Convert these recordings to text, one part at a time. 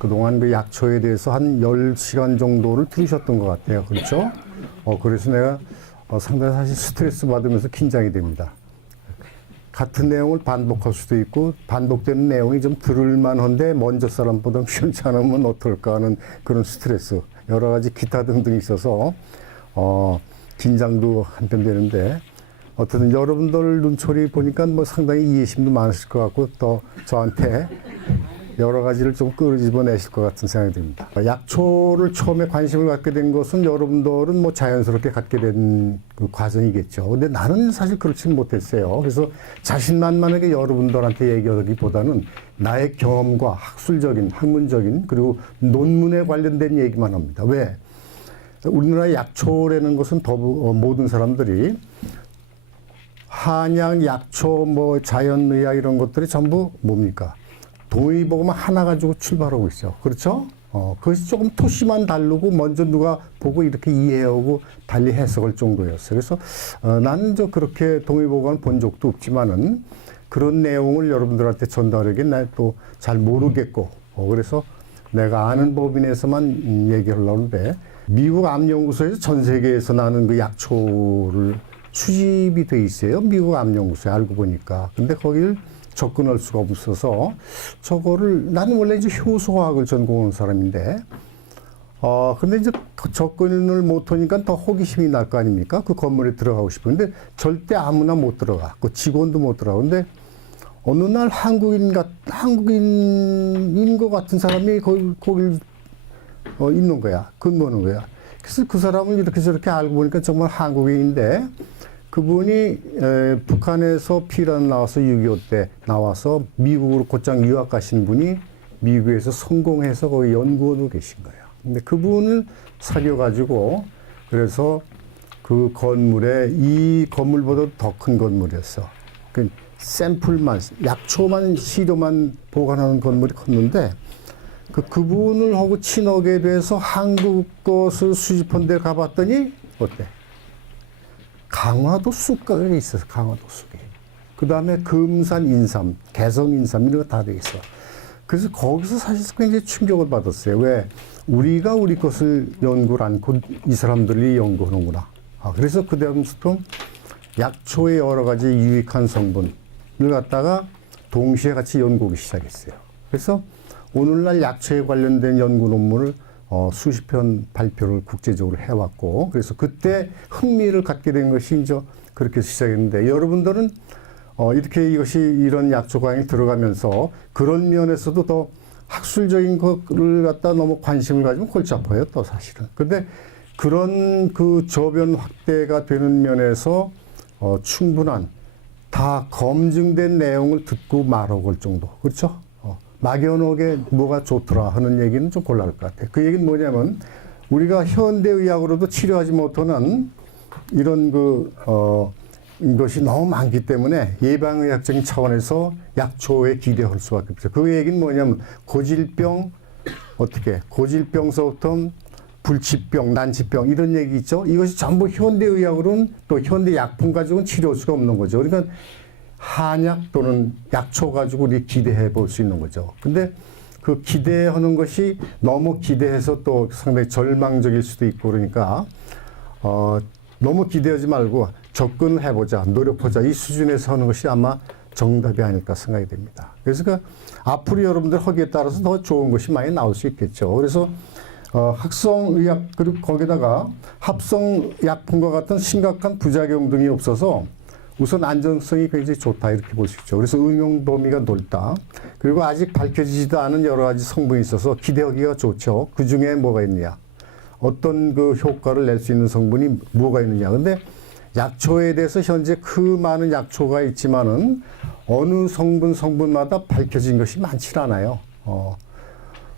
그동안 그 약초에 대해서 한 10시간 정도를 들으셨던 것 같아요. 그렇죠? 그래서 내가 상당히 사실 스트레스 받으면서 긴장이 됩니다. 같은 내용을 반복할 수도 있고 반복되는 내용이 좀 들을만한데 먼저 사람보다 괜찮으면 어떨까 하는 그런 스트레스, 여러 가지 기타 등등 있어서 긴장도 한편 되는데, 어쨌든 여러분들 눈초리 보니까 뭐 상당히 이해심도 많으실 것 같고 또 저한테 여러 가지를 좀 끄집어내실 것 같은 생각이 듭니다. 약초를 처음에 관심을 갖게 된 것은 여러분들은 뭐 자연스럽게 갖게 된 그 과정이겠죠. 근데 나는 사실 그렇지 못했어요. 그래서 자신만만하게 여러분들한테 얘기하기보다는 나의 경험과 학술적인, 학문적인, 그리고 논문에 관련된 얘기만 합니다. 왜? 우리나라 약초라는 것은 모든 사람들이 한약, 약초, 뭐 자연의학 이런 것들이 전부 뭡니까? 동의보고만 하나 가지고 출발하고 있어요. 그렇죠? 그것이 조금 토시만 다르고 먼저 누가 보고 이렇게 이해하고 달리 해석할 정도였어요. 그래서 나는 그렇게 동의보고는 본 적도 없지만은 그런 내용을 여러분들한테 전달하기 나 또 잘 모르겠고, 그래서 내가 아는 법인에서만 얘기하려는데, 미국 암연구소에서 전 세계에서 나는 그 약초를 수집이 돼 있어요. 미국 암연구소에 알고 보니까. 근데 거기를 접근할 수가 없어서 저거를, 나는 원래 이제 효소화학을 전공한 사람인데, 근데 이제 접근을 못하니까 더 호기심이 날 거 아닙니까? 그 건물에 들어가고 싶은데 절대 아무나 못 들어가. 그 직원도 못 들어가. 근데 어느 날 한국인인 것 같은 사람이 거기 있는 거야. 근무하는 거야. 그래서 그 사람을 이렇게 저렇게 알고 보니까 정말 한국인인데, 그분이 북한에서 피난 나와서 6.25 때 나와서 미국으로 곧장 유학 가신 분이 미국에서 성공해서 거기 연구원으로 계신 거예요. 근데 그분을 사귀어가지고, 그래서 그 건물에, 이 건물보다 더 큰 건물이었어. 그 샘플만, 약초만, 시료만 보관하는 건물이 컸는데, 그분을 하고 친하게 돼서 한국 것을 수집한 데 가봤더니 어때? 강화도 쑥가게 있어서, 강화도 쑥에. 그 다음에 금산 인삼, 개성 인삼 이런 거 다 돼 있어. 그래서 거기서 사실 굉장히 충격을 받았어요. 왜? 우리가 우리 것을 연구를 않고 이 사람들이 연구하는구나. 그래서 그 다음부터 약초의 여러 가지 유익한 성분을 갖다가 동시에 같이 연구하기 시작했어요. 그래서 오늘날 약초에 관련된 연구 논문을 수십 편 발표를 국제적으로 해왔고, 그래서 그때 흥미를 갖게 된 것이 이제 그렇게 시작했는데, 여러분들은 이렇게 이런 약초 강의 들어가면서 그런 면에서도 더 학술적인 것을 갖다 너무 관심을 가지면 골치 아파요, 또 사실은. 근데 그런 그 저변 확대가 되는 면에서 충분한 다 검증된 내용을 듣고 말하고 올 정도. 그렇죠? 막연하게 뭐가 좋더라 하는 얘기는 좀 곤란할 것 같아요. 그 얘기는 뭐냐면, 우리가 현대의학으로도 치료하지 못하는 이런 것이 너무 많기 때문에 예방의학적인 차원에서 약초에 기대할 수밖에 없죠. 그 얘기는 뭐냐면, 고질병서부터 불치병, 난치병 이런 얘기 있죠. 이것이 전부 현대의학으로는, 또 현대약품 가지고는 치료할 수가 없는 거죠. 그러니까 한약 또는 약초 가지고 우리 기대해 볼 수 있는 거죠. 근데 그 기대하는 것이 너무 기대해서 또 상당히 절망적일 수도 있고, 그러니까 너무 기대하지 말고 접근을 해보자, 노력하자, 이 수준에서 하는 것이 아마 정답이 아닐까 생각이 됩니다. 그래서 앞으로 여러분들 하기에 따라서 더 좋은 것이 많이 나올 수 있겠죠. 그래서 학성의학, 그리고 거기다가 합성약품과 같은 심각한 부작용 등이 없어서 우선 안전성이 굉장히 좋다, 이렇게 볼 수 있죠. 그래서 응용 범위가 넓다. 그리고 아직 밝혀지지도 않은 여러 가지 성분이 있어서 기대하기가 좋죠. 그 중에 뭐가 있느냐, 어떤 그 효과를 낼 수 있는 성분이 뭐가 있느냐. 근데 약초에 대해서 현재 그 많은 약초가 있지만은 어느 성분마다 밝혀진 것이 많지 않아요.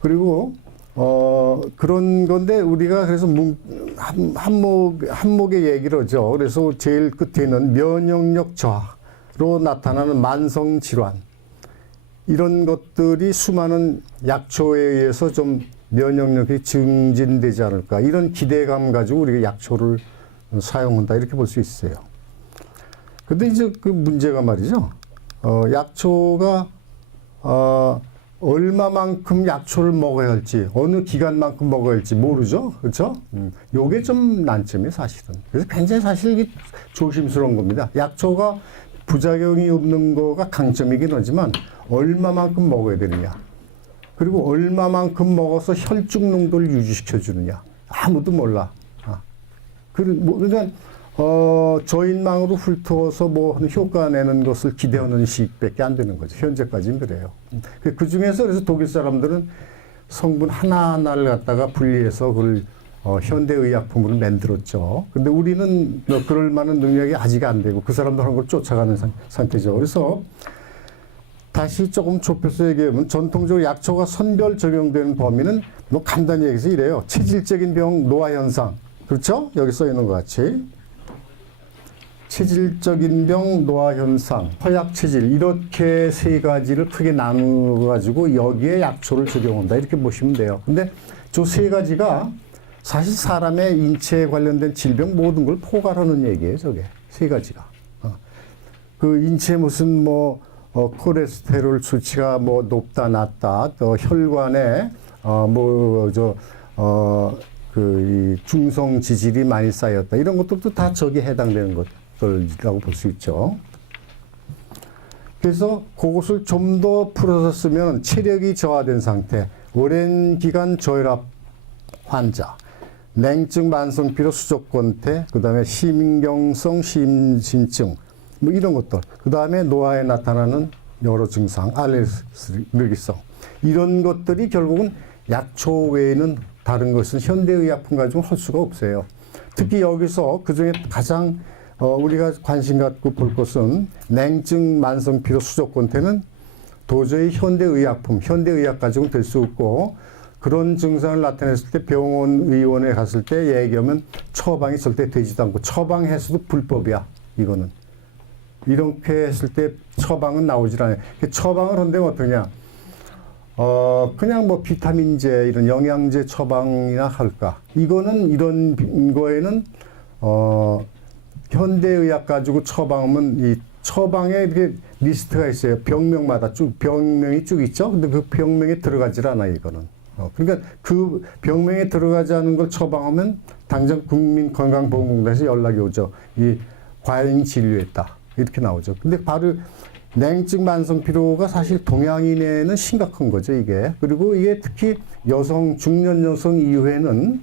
그리고 그런 건데 우리가 그래서 한목의 얘기를 하죠. 그래서 제일 끝에는 면역력 저하로 나타나는 만성 질환. 이런 것들이 수많은 약초에 의해서 좀 면역력이 증진되지 않을까. 이런 기대감 가지고 우리가 약초를 사용한다. 이렇게 볼 수 있어요. 근데 이제 그 문제가 말이죠. 약초가, 얼마만큼 약초를 먹어야 할지, 어느 기간만큼 먹어야 할지 모르죠. 그렇죠? 요게 좀 난점이에요, 사실은. 그래서 굉장히 사실 이게 조심스러운 겁니다. 약초가 부작용이 없는 거가 강점이긴 하지만 얼마만큼 먹어야 되느냐. 그리고 얼마만큼 먹어서 혈중 농도를 유지시켜 주느냐. 아무도 몰라. 그러니까 저인망으로 훑어서 뭐 효과 내는 것을 기대하는 식밖에 안 되는 거죠. 현재까지는 그래요. 그 중에서 그래서 독일 사람들은 성분 하나하나를 갖다가 분리해서 그걸 현대의약품으로 만들었죠. 근데 우리는 그럴 만한 능력이 아직 안 되고 그 사람들 하는 걸 쫓아가는 상태죠. 그래서 다시 조금 좁혀서 얘기하면 전통적으로 약초가 선별 적용되는 범위는 뭐 간단히 얘기해서 이래요. 체질적인 병, 노화 현상. 그렇죠? 여기 써 있는 것 같이. 체질적인 병, 노화 현상, 허약 체질 이렇게 세 가지를 크게 나누어 가지고 여기에 약초를 적용한다 이렇게 보시면 돼요. 근데 저 세 가지가 사실 사람의 인체에 관련된 질병 모든 걸 포괄하는 얘기예요. 저게 세 가지가. 그 인체 무슨 뭐 콜레스테롤 수치가 뭐 높다 낮다 또 혈관에 이 중성 지질이 많이 쌓였다 이런 것들도 다 저기에 해당되는 것들이라고 볼 수 있죠. 그래서 그것을 좀 더 풀어서 쓰면 체력이 저하된 상태, 오랜 기간 저혈압 환자, 냉증 만성피로 수족권태, 그 다음에 심경성 심신증 뭐 이런 것들, 그 다음에 노화에 나타나는 여러 증상, 알레르기성 이런 것들이 결국은 약초 외에는 다른 것은 현대의약품 가지고 할 수가 없어요. 특히 여기서 그중에 가장 우리가 관심 갖고 볼 것은 냉증 만성피로 수족권태는 도저히 현대의약품, 현대의학 가지고는 될 수 없고 그런 증상을 나타냈을 때 병원 의원에 갔을 때 얘기하면 처방이 절대 되지도 않고 처방해서도 불법이야. 이거는. 이렇게 했을 때 처방은 나오질 않아요. 처방을 한다면 어떠냐. 그냥 뭐 비타민제 이런 영양제 처방이나 할까. 이거는 이런 거에는 현대의학 가지고 처방하면 이 처방에 이렇게 리스트가 있어요. 병명마다 병명이 쭉 있죠. 근데 그 병명에 들어가질 않아요, 이거는. 그러니까 그 병명에 들어가지 않은 걸 처방하면 당장 국민건강보험공단에서 연락이 오죠. 이 과잉 진료했다. 이렇게 나오죠. 근데 바로 냉증 만성피로가 사실 동양인에는 심각한 거죠, 이게. 그리고 이게 특히 여성, 중년 여성 이후에는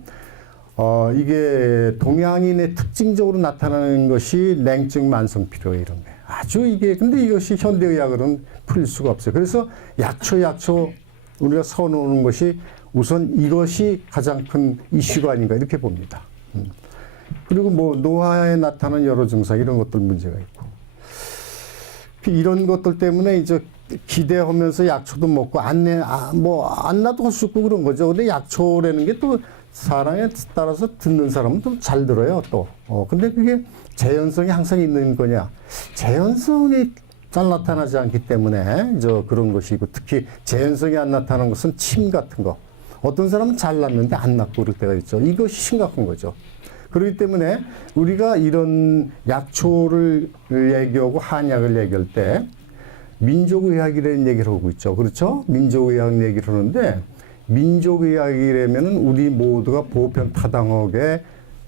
이게 동양인의 특징적으로 나타나는 것이 냉증 만성피로 이런 게. 아주 이게, 근데 이것이 현대의학으로는 풀릴 수가 없어요. 그래서 약초 우리가 써놓는 것이 우선 이것이 가장 큰 이슈가 아닌가 이렇게 봅니다. 그리고 뭐 노화에 나타나는 여러 증상 이런 것들 문제가 있고. 이런 것들 때문에 이제 기대하면서 약초도 먹고 안 놔도 할 수 없고 그런 거죠. 근데 약초라는 게 또 사람에 따라서 듣는 사람은 또 잘 들어요, 또. 근데 그게 재현성이 항상 있는 거냐. 재현성이 잘 나타나지 않기 때문에 그런 것이고 특히 재현성이 안 나타나는 것은 침 같은 거. 어떤 사람은 잘 났는데 안 났고 그럴 때가 있죠. 이것이 심각한 거죠. 그렇기 때문에 우리가 이런 약초를 얘기하고 한약을 얘기할 때 민족의학이라는 얘기를 하고 있죠. 그렇죠? 민족의학 얘기를 하는데 민족의학이라면은 우리 모두가 보편타당하게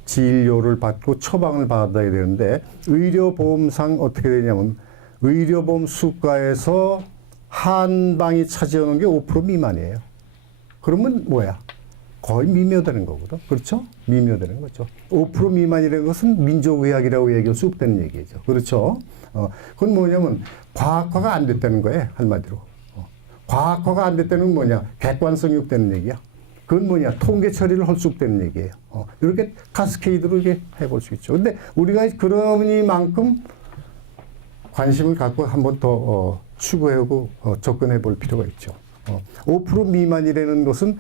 진료를 받고 처방을 받아야 되는데 의료보험상 어떻게 되냐면 의료보험 수가에서 한방이 차지하는 게 5% 미만이에요. 그러면 뭐야? 거의 미묘되는 거거든. 그렇죠? 미묘되는 거죠. 5% 미만이라는 것은 민족의학이라고 얘기할 수 없다는 얘기죠. 그렇죠? 그건 뭐냐면 과학화가 안 됐다는 거예요. 한마디로. 과학화가 안 됐다는 건 뭐냐? 객관성이 없다는 얘기야. 그건 뭐냐? 통계 처리를 할 수 없다는 얘기예요. 이렇게 카스케이드로 이렇게 해볼 수 있죠. 근데 우리가 그러니만큼 관심을 갖고 한 번 더 추구하고 접근해 볼 필요가 있죠. 5% 미만이라는 것은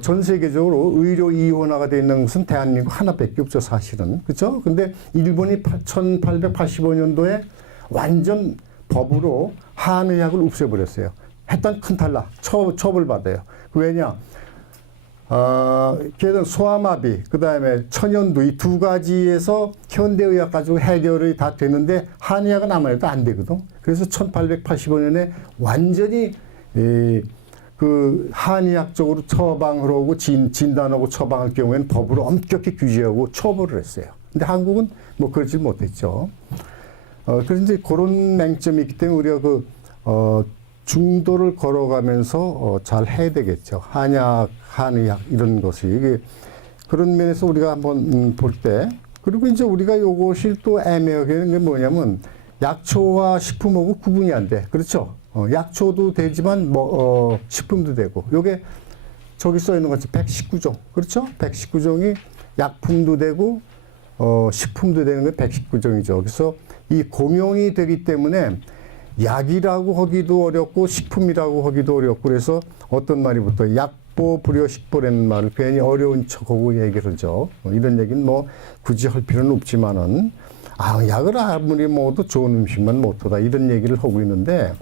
전 세계적으로 의료 이원화가 되어 있는 것은 대한민국 하나밖에 없죠, 사실은. 그렇죠? 근데 일본이 1885년도에 완전 법으로 한의학을 없애버렸어요. 했던 큰 탈락, 처벌받아요. 왜냐? 걔는 소아마비, 그 다음에 천연두 이 두 가지에서 현대의학 가지고 해결이 다 되는데 한의학은 아무래도 안 되거든. 그래서 1885년에 완전히 그 한의학적으로 처방을 하고 진단하고 처방할 경우에는 법으로 엄격히 규제하고 처벌을 했어요. 근데 한국은 뭐 그러지 못했죠. 그래서 이제 그런 맹점이 있기 때문에 우리가 중도를 걸어가면서 잘 해야 되겠죠. 한약, 한의학 이런 것이 이게 그런 면에서 우리가 한번 볼 때, 그리고 이제 우리가 요것이 또 애매하게 하는 게 뭐냐면 약초와 식품하고 구분이 안 돼. 그렇죠? 약초도 되지만 식품도 되고. 요게 저기 써 있는 것이 119종. 그렇죠? 119종이 약품도 되고 식품도 되는 게 119종이죠. 그래서 이 공용이 되기 때문에 약이라고 하기도 어렵고 식품이라고 하기도 어렵고, 그래서 어떤 말이 붙어요. 약보 불효식보라는 말을 괜히 어려운 척하고 얘기를 하죠. 이런 얘기는 뭐 굳이 할 필요는 없지만은 약을 아무리 먹어도 좋은 음식만 못하다 이런 얘기를 하고 있는데,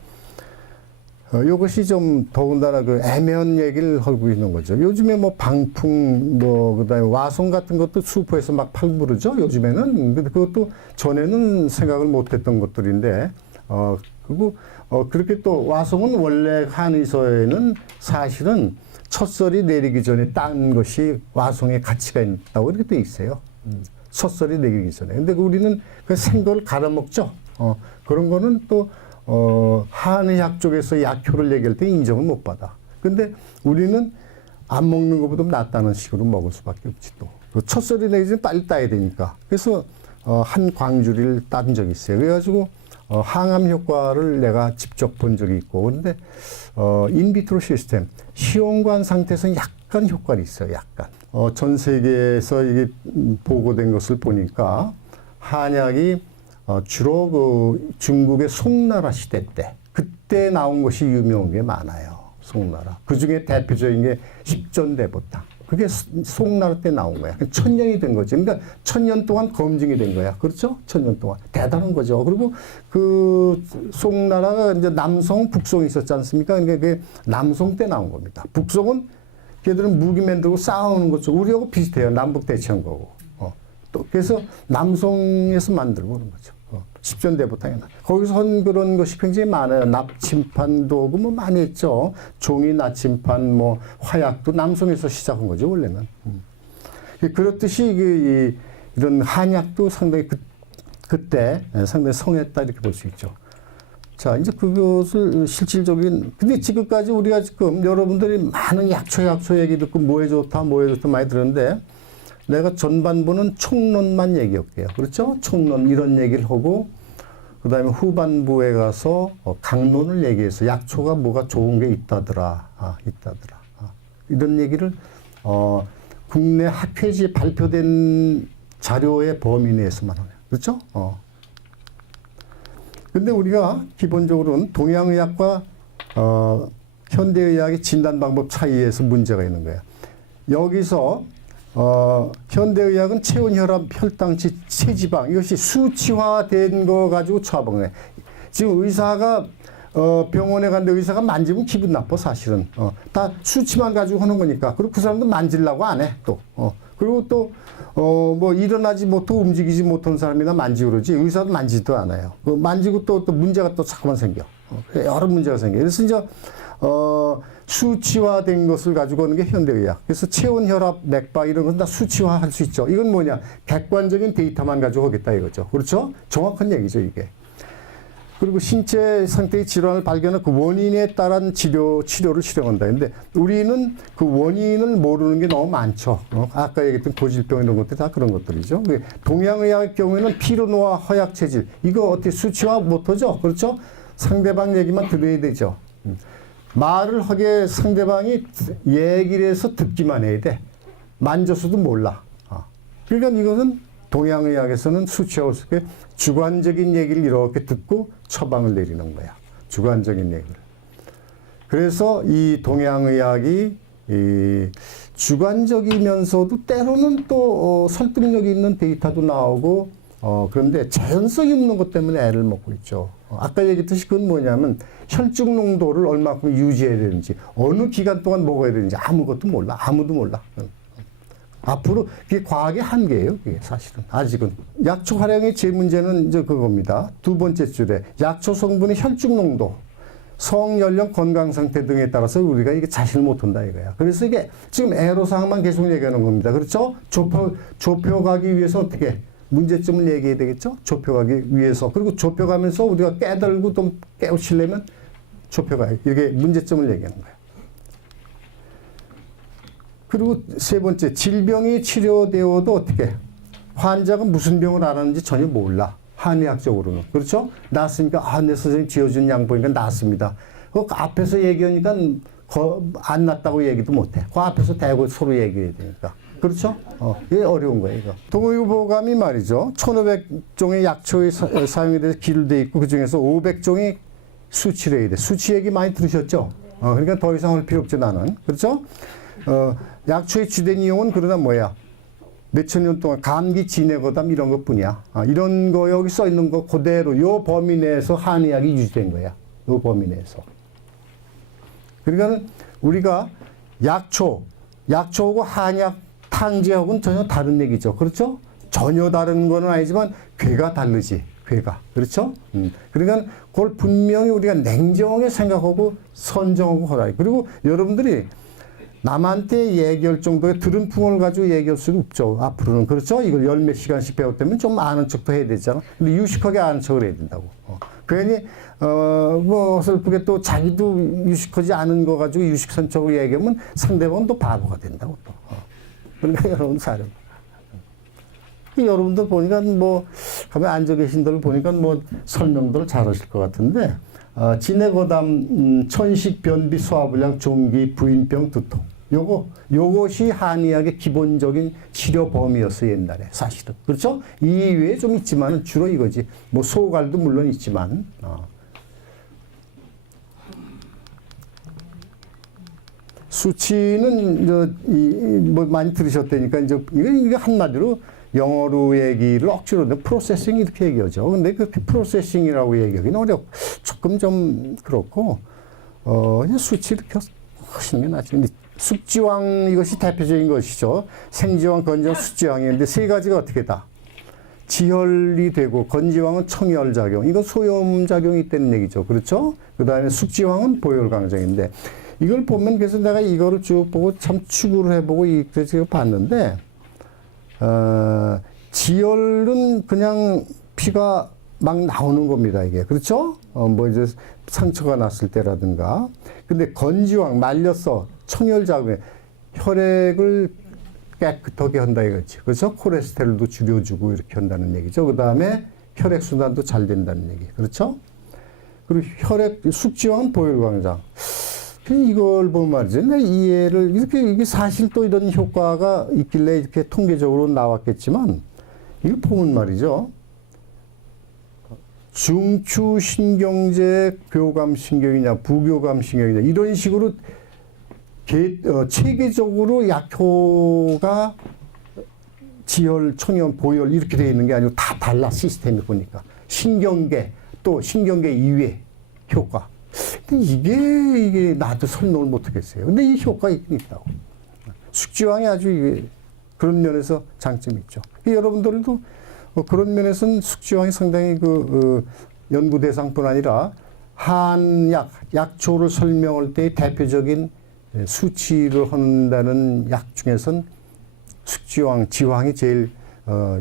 이것이 좀 더군다나 그 애매한 얘기를 하고 있는 거죠. 요즘에 뭐 방풍, 그다음에 와송 같은 것도 슈퍼에서 막 팔고 그러죠. 요즘에는. 근데 그것도 전에는 생각을 못 했던 것들인데, 그리고 그렇게 또 와송은 원래 한의서에는 사실은 첫설이 내리기 전에 딴 것이 와송의 가치가 있다고 이렇게 돼 있어요. 첫설이 내리기 전에. 근데 우리는 그 생거를 갈아 먹죠. 그런 거는 또 한의학 쪽에서 약효를 얘기할 때 인정을 못 받아. 근데 우리는 안 먹는 것보다 낫다는 식으로 먹을 수밖에 없지 또. 첫설이 내기 전에 빨리 따야 되니까. 그래서 한 광주리를 딴 적이 있어요. 그래가지고 항암 효과를 내가 직접 본 적이 있고, 그런데 인비트로 시스템 시험관 상태에서는 약간 효과가 있어요. 약간 전 세계에서 이게 보고된 것을 보니까 한약이 주로 그 중국의 송나라 시대 때 그때 나온 것이 유명한 게 많아요. 송나라 그 중에 대표적인 게 십전대보탕. 그게 송나라 때 나온 거야. 1000년이 된 거지. 그러니까 1000년 동안 검증이 된 거야. 그렇죠? 1000년 동안. 대단한 거죠. 그리고 그 송나라가 이제 남송, 북송이 있었지 않습니까? 그러니까 그게 남송 때 나온 겁니다. 북송은 걔들은 무기 만들고 싸우는 거죠. 우리하고 비슷해요. 남북 대치한 거고. 또 그래서 남송에서 만들고 그런 거죠. 십전대보탕이 거기서 한 그런 것이 굉장히 많아요. 납침판도 뭐 많이 했죠. 종이 나침판, 뭐 화약도 남송에서 시작한 거죠 원래는. 그렇듯이 이런 한약도 상당히 그때 상당히 성했다 이렇게 볼 수 있죠. 자, 이제 그것을 실질적인, 근데 지금까지 우리가 지금 여러분들이 많은 약초 얘기 듣고 뭐에 좋다 많이 들었는데, 내가 전반부는 총론만 얘기할게요. 그렇죠? 총론 이런 얘기를 하고, 그 다음에 후반부에 가서 강론을 얘기해서 약초가 뭐가 좋은 게 있다더라. 이런 얘기를 국내 학회지에 발표된 자료의 범위 내에서만 하네요. 그렇죠? 근데 우리가 기본적으로는 동양의학과 현대의학의 진단 방법 차이에서 문제가 있는 거예요. 여기서 현대의학은 체온, 혈압, 혈당치, 체지방 이것이 수치화된 거 가지고 처방을 해. 지금 의사가 병원에 갔는데 의사가 만지면 기분 나빠 사실은. 다 수치만 가지고 하는 거니까. 그리고 그 사람도 만지려고 안 해 또. 그리고 또 뭐 일어나지 못하고 움직이지 못하는 사람이나 만지고 그러지 의사도 만지지도 않아요. 만지고 또 문제가 또 자꾸만 생겨. 여러 문제가 생겨. 그래서 이제 수치화된 것을 가지고 오는 게 현대의학. 그래서 체온, 혈압, 맥박 이런 건 다 수치화할 수 있죠. 이건 뭐냐? 객관적인 데이터만 가지고 오겠다 이거죠. 그렇죠? 정확한 얘기죠, 이게. 그리고 신체 상태의 질환을 발견한 그 원인에 따른 치료를 실행한다. 근데 우리는 그 원인을 모르는 게 너무 많죠. 아까 얘기했던 고질병 이런 것들 다 그런 것들이죠. 동양의학의 경우에는 피로노화, 허약체질 이거 어떻게 수치화 못하죠. 그렇죠? 상대방 얘기만 들어야 되죠. 말을 하게 상대방이 얘기를 해서 듣기만 해야 돼. 만져서도 몰라. 그러니까 이것은 동양의학에서는 수치화할 수 있게 주관적인 얘기를 이렇게 듣고 처방을 내리는 거야. 주관적인 얘기를. 그래서 이 동양의학이 이 주관적이면서도 때로는 또 설득력이 있는 데이터도 나오고 그런데 자연성이 없는 것 때문에 애를 먹고 있죠. 아까 얘기했듯이 그건 뭐냐면 혈중 농도를 얼마큼 유지해야 되는지 어느 기간 동안 먹어야 되는지 아무것도 몰라. 아무도 몰라. 앞으로 그게 과학의 한계예요. 그게 사실은 아직은 약초 활용의 제 문제는 이제 그겁니다. 두 번째 줄에 약초 성분의 혈중 농도, 성 연령, 건강 상태 등에 따라서 우리가 이게 자신을 못한다 이거야. 그래서 이게 지금 애로사항만 계속 얘기하는 겁니다. 그렇죠? 좁혀가기 위해서 어떻게 문제점을 얘기해야 되겠죠? 좁혀가기 위해서. 그리고 좁혀가면서 우리가 깨달고 좀 깨우치려면 좁혀가야 이게 문제점을 얘기하는 거야. 그리고 세 번째, 질병이 치료되어도 어떻게 환자가 무슨 병을 앓았는지 전혀 몰라. 한의학적으로는. 그렇죠? 낫으니까 내 선생님 지어준 약 보니까 낫습니다. 그 앞에서 얘기하니까 안 낫다고 얘기도 못해. 그 앞에서 대고 서로 얘기해야 되니까. 그렇죠? 이게 어려운 거예요, 이거. 동의보감이 말이죠. 1500종의 약초에 사용에 대해서 기술되어 있고 그 중에서 500종이 수치래야 돼. 수치 얘기 많이 들으셨죠? 그러니까 더 이상 할 필요 없지 나는. 그렇죠? 약초의 주된 이용은 그러나 뭐야? 몇천 년 동안 감기, 진해거담 이런 것뿐이야. 이런 거 여기 써 있는 거 그대로 요 범위 내에서 한의학이 유지된 거야. 요 범위 내에서. 그러니까 우리가 약초하고 한의학 탕제하고는 전혀 다른 얘기죠. 그렇죠? 전혀 다른 거는 아니지만 괴가 다르지. 괴가. 그렇죠? 그러니까 그걸 분명히 우리가 냉정하게 생각하고 선정하고 하라. 그리고 여러분들이 남한테 얘기할 정도의 들은 풍을 가지고 얘기할 수는 없죠. 앞으로는. 그렇죠? 이걸 열 몇 시간씩 배웠다면 좀 아는 척도 해야 되잖아. 근데 유식하게 아는 척을 해야 된다고. 괜히, 어설프게 또 자기도 유식하지 않은 거 가지고 유식선척을 얘기하면 상대방은 또 바보가 된다고 또. 그러니까 여러분 사람. 여러분들 보니까 가만히 앉아 계신 들 보니까 설명들을 잘 하실 것 같은데, 진해거담, 천식, 변비, 소화불량, 종기, 부인병, 두통. 요것이 한의학의 기본적인 치료 범위였어요, 옛날에. 사실은. 그렇죠? 이 외에 좀 있지만, 주로 이거지. 소갈도 물론 있지만. 수치는, 많이 들으셨다니까, 이게 한마디로 영어로 얘기를 억지로 프로세싱 이렇게 얘기하죠. 근데 그 프로세싱이라고 얘기하기는 조금 좀 그렇고, 그냥 수치 이렇게 하시는 게 낫죠. 숙지황 이것이 대표적인 것이죠. 생지황, 건지황, 숙지황인데 세 가지가 어떻게 다? 지혈이 되고 건지황은 청혈작용. 이거 소염작용이 있다는 얘기죠. 그렇죠? 그 다음에 숙지황은 보혈광장인데 이걸 보면 그래서 내가 이거를 쭉 보고 참 추구를 해보고 그래서 봤는데 지혈은 그냥 피가 막 나오는 겁니다, 이게. 그렇죠? 이제 상처가 났을 때라든가. 근데 건지황, 말렸어. 청혈작용에 혈액을 깨끗하게 한다 이거지. 그래서 콜레스테롤도 줄여주고 이렇게 한다는 얘기죠. 그 다음에 혈액순환도 잘 된다는 얘기. 그렇죠? 그리고 숙지황은 보혈광장. 이걸 보면 말이죠. 이해를, 이게 사실 또 이런 효과가 있길래 이렇게 통계적으로 나왔겠지만, 이거 보면 말이죠. 중추신경제 교감신경이냐, 부교감신경이냐, 이런 식으로 체계적으로 약효가 지혈, 청혈, 보혈 이렇게 되어 있는 게 아니고 다 달라, 시스템이 보니까. 신경계, 또 신경계 이외 효과. 근데 이게 나도 설명을 못 하겠어요. 근데 이 효과가 있긴 있다고. 숙지황이 아주 그런 면에서 장점이 있죠. 여러분들도 그런 면에서는 숙지황이 상당히 연구 대상뿐 아니라 약초를 설명할 때 대표적인 수치를 한다는 약 중에선 숙지황, 지황이 제일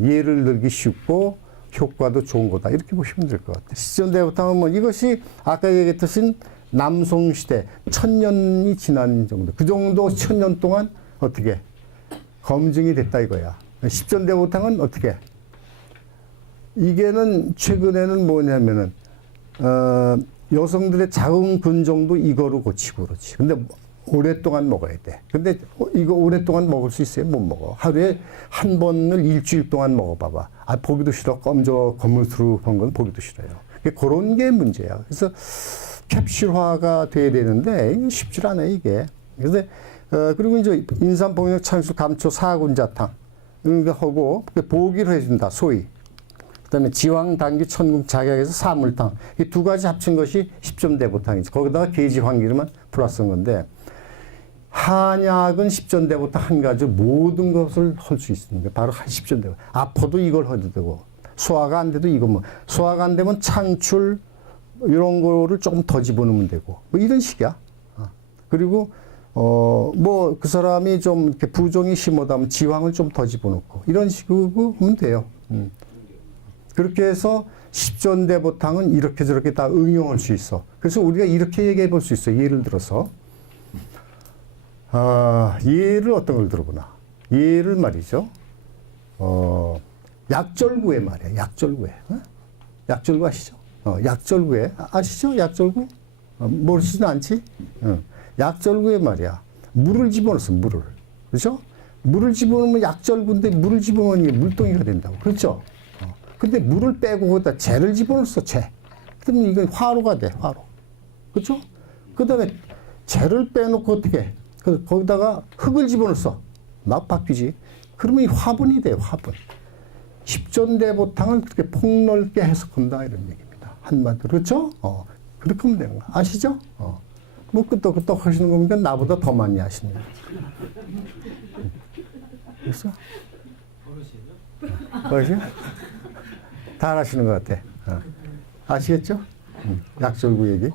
예를 들기 쉽고 효과도 좋은 거다. 이렇게 보시면 될 것 같아요. 시전대부터 하면 이것이 아까 얘기했듯이 남송시대 1000년이 지난 정도. 그 정도 1000년 동안 어떻게 검증이 됐다 이거야. 십전대부탕은 어떻게? 이게는 최근에는 뭐냐면은 여성들의 자궁 근종도 이거로 고치고 그렇지. 근데 오랫동안 먹어야 돼. 근데 이거 오랫동안 먹을 수 있어요? 못 먹어. 하루에 한 번을 일주일 동안 먹어봐봐. 보기도 싫어. 거무스름한 건 보기도 싫어요. 그런 게 문제야. 그래서 캡슐화가 돼야 되는데 쉽지 않아요, 이게. 그래서 그리고 이제 인삼봉역 찬수 감초 사군자탕 그러니까 하고 보기를 해준다 소위. 그다음에 지황 당기 천궁 자격에서 사물탕 이 두 가지 합친 것이 10점 대보탕이죠. 거기다가 계지 황기를만 플러스한 건데 한약은 10전 대보탕 한 가지 모든 것을 할 수 있습니다. 바로 한 10전 대보. 아파도 이걸 해도 되고 소화가 안 돼도 이거 뭐 소화가 안 되면 창출 이런 거를 조금 더 집어넣으면 되고 뭐 이런 식이야. 그리고 뭐 그 사람이 좀 이렇게 부종이 심하다면 지황을 좀 더 집어넣고 이런 식으로 하면 돼요. 그렇게 해서 10전 대보탕은 이렇게 저렇게 다 응용할 수 있어. 그래서 우리가 이렇게 얘기해 볼 수 있어. 예를 들어서 예를 어떤 걸 들어보나. 예를 말이죠. 약절구에 말이야. 약절구에. 약절구 아시죠? 약절구에 아시죠? 약절구? 모르시진 않지? 약절구에 말이야. 물을 집어넣었어. 물을. 그렇죠? 물을 집어넣으면 약절구인데 물을 집어넣으면 이게 물동이가 된다고. 그렇죠? 근데 물을 빼고 거기다 재를 집어넣었어. 재. 그러면 이건 화로가 돼. 화로. 그렇죠? 그 다음에 재를 빼놓고 어떻게 거기다가 흙을 집어넣었어. 막 바뀌지. 그러면 이 화분이 돼요. 화분. 10전 대보탕을 그렇게 폭넓게 해석한다 이런 얘기입니다. 한마디로. 그렇죠? 그렇게 하면 되는 거 아시죠? 뭐 끄떡끄떡 하시는 겁니까? 나보다 더 많이 하시네요. 됐어? 어르신? 다 아시는 것 같아. 아시겠죠? 약절구 얘기.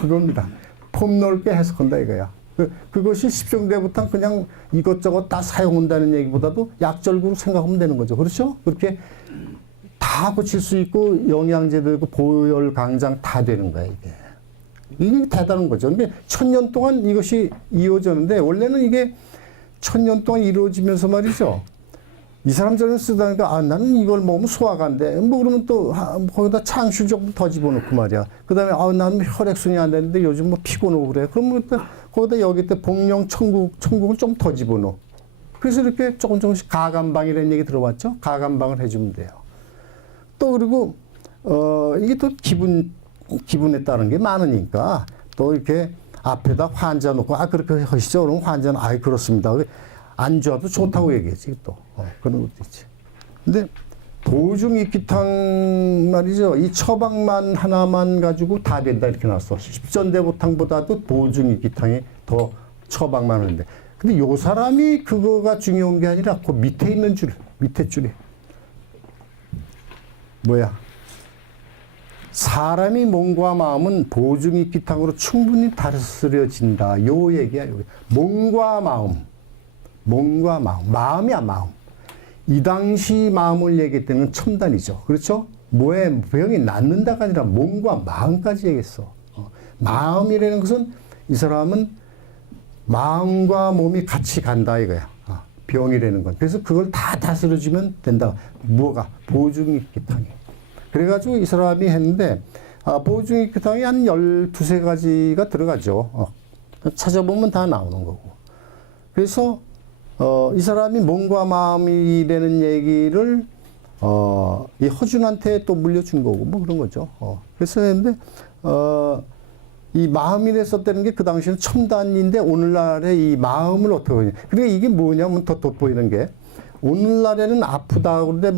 그겁니다. 폭넓게 해석한다 이거야. 그것이 10전 대보탕 그냥 이것저것 다 사용한다는 얘기보다도 약절구로 생각하면 되는 거죠. 그렇죠? 그렇게 다 고칠 수 있고 영양제도 있고 보혈, 강장 다 되는 거야 이게. 이게 대단한 거죠. 근데 1000년 동안 이것이 이루어졌는데 원래는 이게 1000년 동안 이루어지면서 말이죠. 이 사람들은 쓰다니까 나는 이걸 먹으면 소화가 안 돼. 뭐 그러면 또 거기다 창술 조금 더 집어넣고 말이야. 그다음에 나는 혈액순이 안 되는데 요즘 뭐 피곤하고 그래. 그러면 또 거기다 여기 때 복령 천국을 좀 더 집어넣어. 그래서 이렇게 조금씩 가감방이라는 얘기 들어봤죠? 가감방을 해주면 돼요. 또 그리고 이게 또 기분에 따른 게 많으니까 또 이렇게 앞에다 환자 놓고 그렇게 하시죠. 그럼 환자는 그렇습니다. 안 좋아도 좋다고 얘기했지 또. 그런 것도 있지. 근데 보중익기탕 말이죠. 이 처방만 하나만 가지고 다 된다 이렇게 나왔어. 10전 대보탕보다도 보중익기탕이 더 처방만 하는데. 근데 요 사람이 그거가 중요한 게 아니라 그 밑에 있는 줄, 밑에 줄이. 뭐야? 사람이 몸과 마음은 보중익기탕으로 충분히 다스려진다. 요 얘기야. 요. 몸과 마음. 몸과 마음, 마음이야 마음. 이 당시 마음을 얘기할 때는 첨단이죠. 그렇죠? 뭐에 병이 낫는다가 아니라 몸과 마음까지 얘기했어. 마음이라는 것은 이 사람은 마음과 몸이 같이 간다 이거야. 병이라는 건. 그래서 그걸 다 다스려주면 된다. 뭐가? 보중익기탕이. 그래가지고 이 사람이 했는데 보중익기탕이 한 12~13가지가 들어가죠. 찾아보면 다 나오는 거고. 그래서 이 사람이 몸과 마음이라는 얘기를 이 허준한테 또 물려준 거고 뭐 그런 거죠. 그래서 했는데 이 마음이라 썼다는 게 그 당시에는 첨단인데 오늘날의 이 마음을 어떻게 하냐. 그러니까 이게 뭐냐면 더 돋보이는 게 오늘날에는 아프다 그런데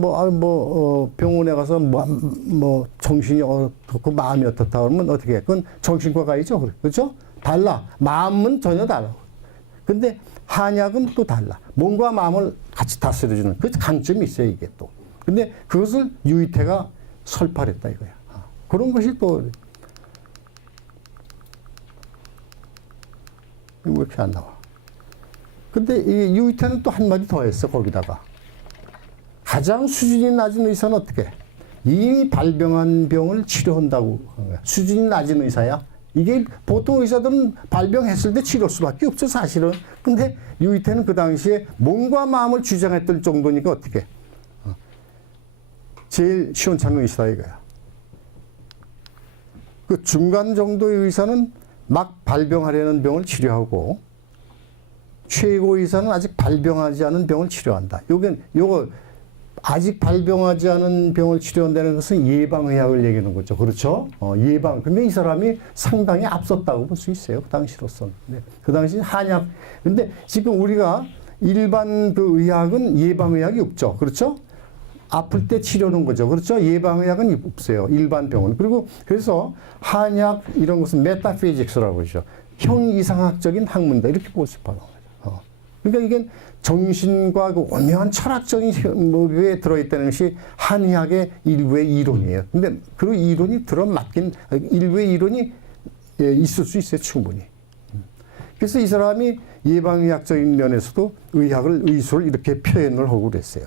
병원에 가서 뭐 정신이 어떻고 마음이 어떻다 그러면 어떻게 해? 그건 정신과 가이죠. 그렇죠? 달라. 마음은 전혀 달라. 근데 한약은 또 달라. 몸과 마음을 같이 다스려주는 그 강점이 있어요, 이게 또. 근데 그것을 유이태가 설파했다 이거야. 그런 것이 또, 왜 이렇게 안 나와? 근데 이 유이태는 또 한마디 더 했어, 거기다가. 가장 수준이 낮은 의사는 어떻게 해? 이미 발병한 병을 치료한다고 하는 거야. 수준이 낮은 의사야. 이게 보통 의사들은 발병했을 때 치료할 수밖에 없죠, 사실은. 근데 유이태는 그 당시에 몸과 마음을 주장했던 정도니까 어떻게? 제일 시원찮은 의사다 이거야. 그 중간 정도의 의사는 막 발병하려는 병을 치료하고 최고 의사는 아직 발병하지 않은 병을 치료한다. 요거 아직 발병하지 않은 병을 치료한다는 것은 예방의학을 얘기하는 거죠. 그렇죠? 예방. 근데 이 사람이 상당히 앞섰다고 볼 수 있어요. 그 당시로서는. 네. 그 당시 한약. 근데 지금 우리가 일반 그 의학은 예방의학이 없죠. 그렇죠? 아플 때 치료하는 거죠. 그렇죠? 예방의학은 없어요. 일반 병원. 그리고 그래서 한약 이런 것은 메타피직스라고 그러죠. 형이상학적인 학문다. 이렇게 볼 수 있는 거죠. 그러니까 이게 정신과 그 오묘한 철학적인 뭐에 들어있다는 것이 한의학의 일부의 이론이에요. 근데 그 이론이 들어맞긴 일부의 이론이 있을 수 있어요. 충분히. 그래서 이 사람이 예방의학적인 면에서도 의술을 이렇게 표현을 하고 그랬어요.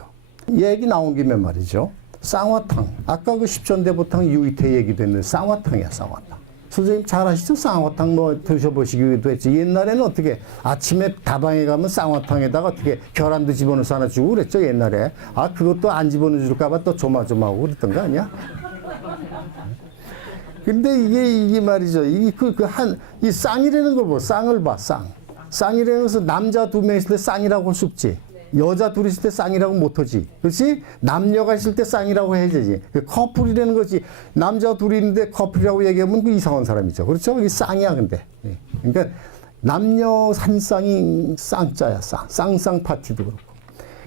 얘기 나온 김에 말이죠. 쌍화탕. 아까 그 십전대보탕 유의태 얘기됐는데 쌍화탕이야, 쌍화탕. 선생님 잘 아시죠? 쌍화탕 뭐 드셔보시기도 했지. 옛날에는 어떻게 아침에 다방에 가면 쌍화탕에다가 어떻게 계란도 집어넣어서 하나 주고 그랬죠, 옛날에. 아, 그것도 안 집어넣어줄까봐 또 조마조마하고 그랬던 거 아니야? 근데 이게 말이죠. 이 쌍이라는 거 뭐, 쌍을 봐, 쌍. 쌍이라는 것은 남자 두 명 있을 때 쌍이라고 할 수 없지. 여자 둘이 있을 때 쌍이라고 못하지. 그렇지? 남녀가 있을 때 쌍이라고 해야 되지. 커플이라는 거지. 남자 둘이 있는데 커플이라고 얘기하면 그 이상한 사람이죠. 그렇죠? 이게 쌍이야, 근데. 그러니까 남녀 한 쌍이 쌍자야, 쌍. 쌍쌍 파티도 그렇고.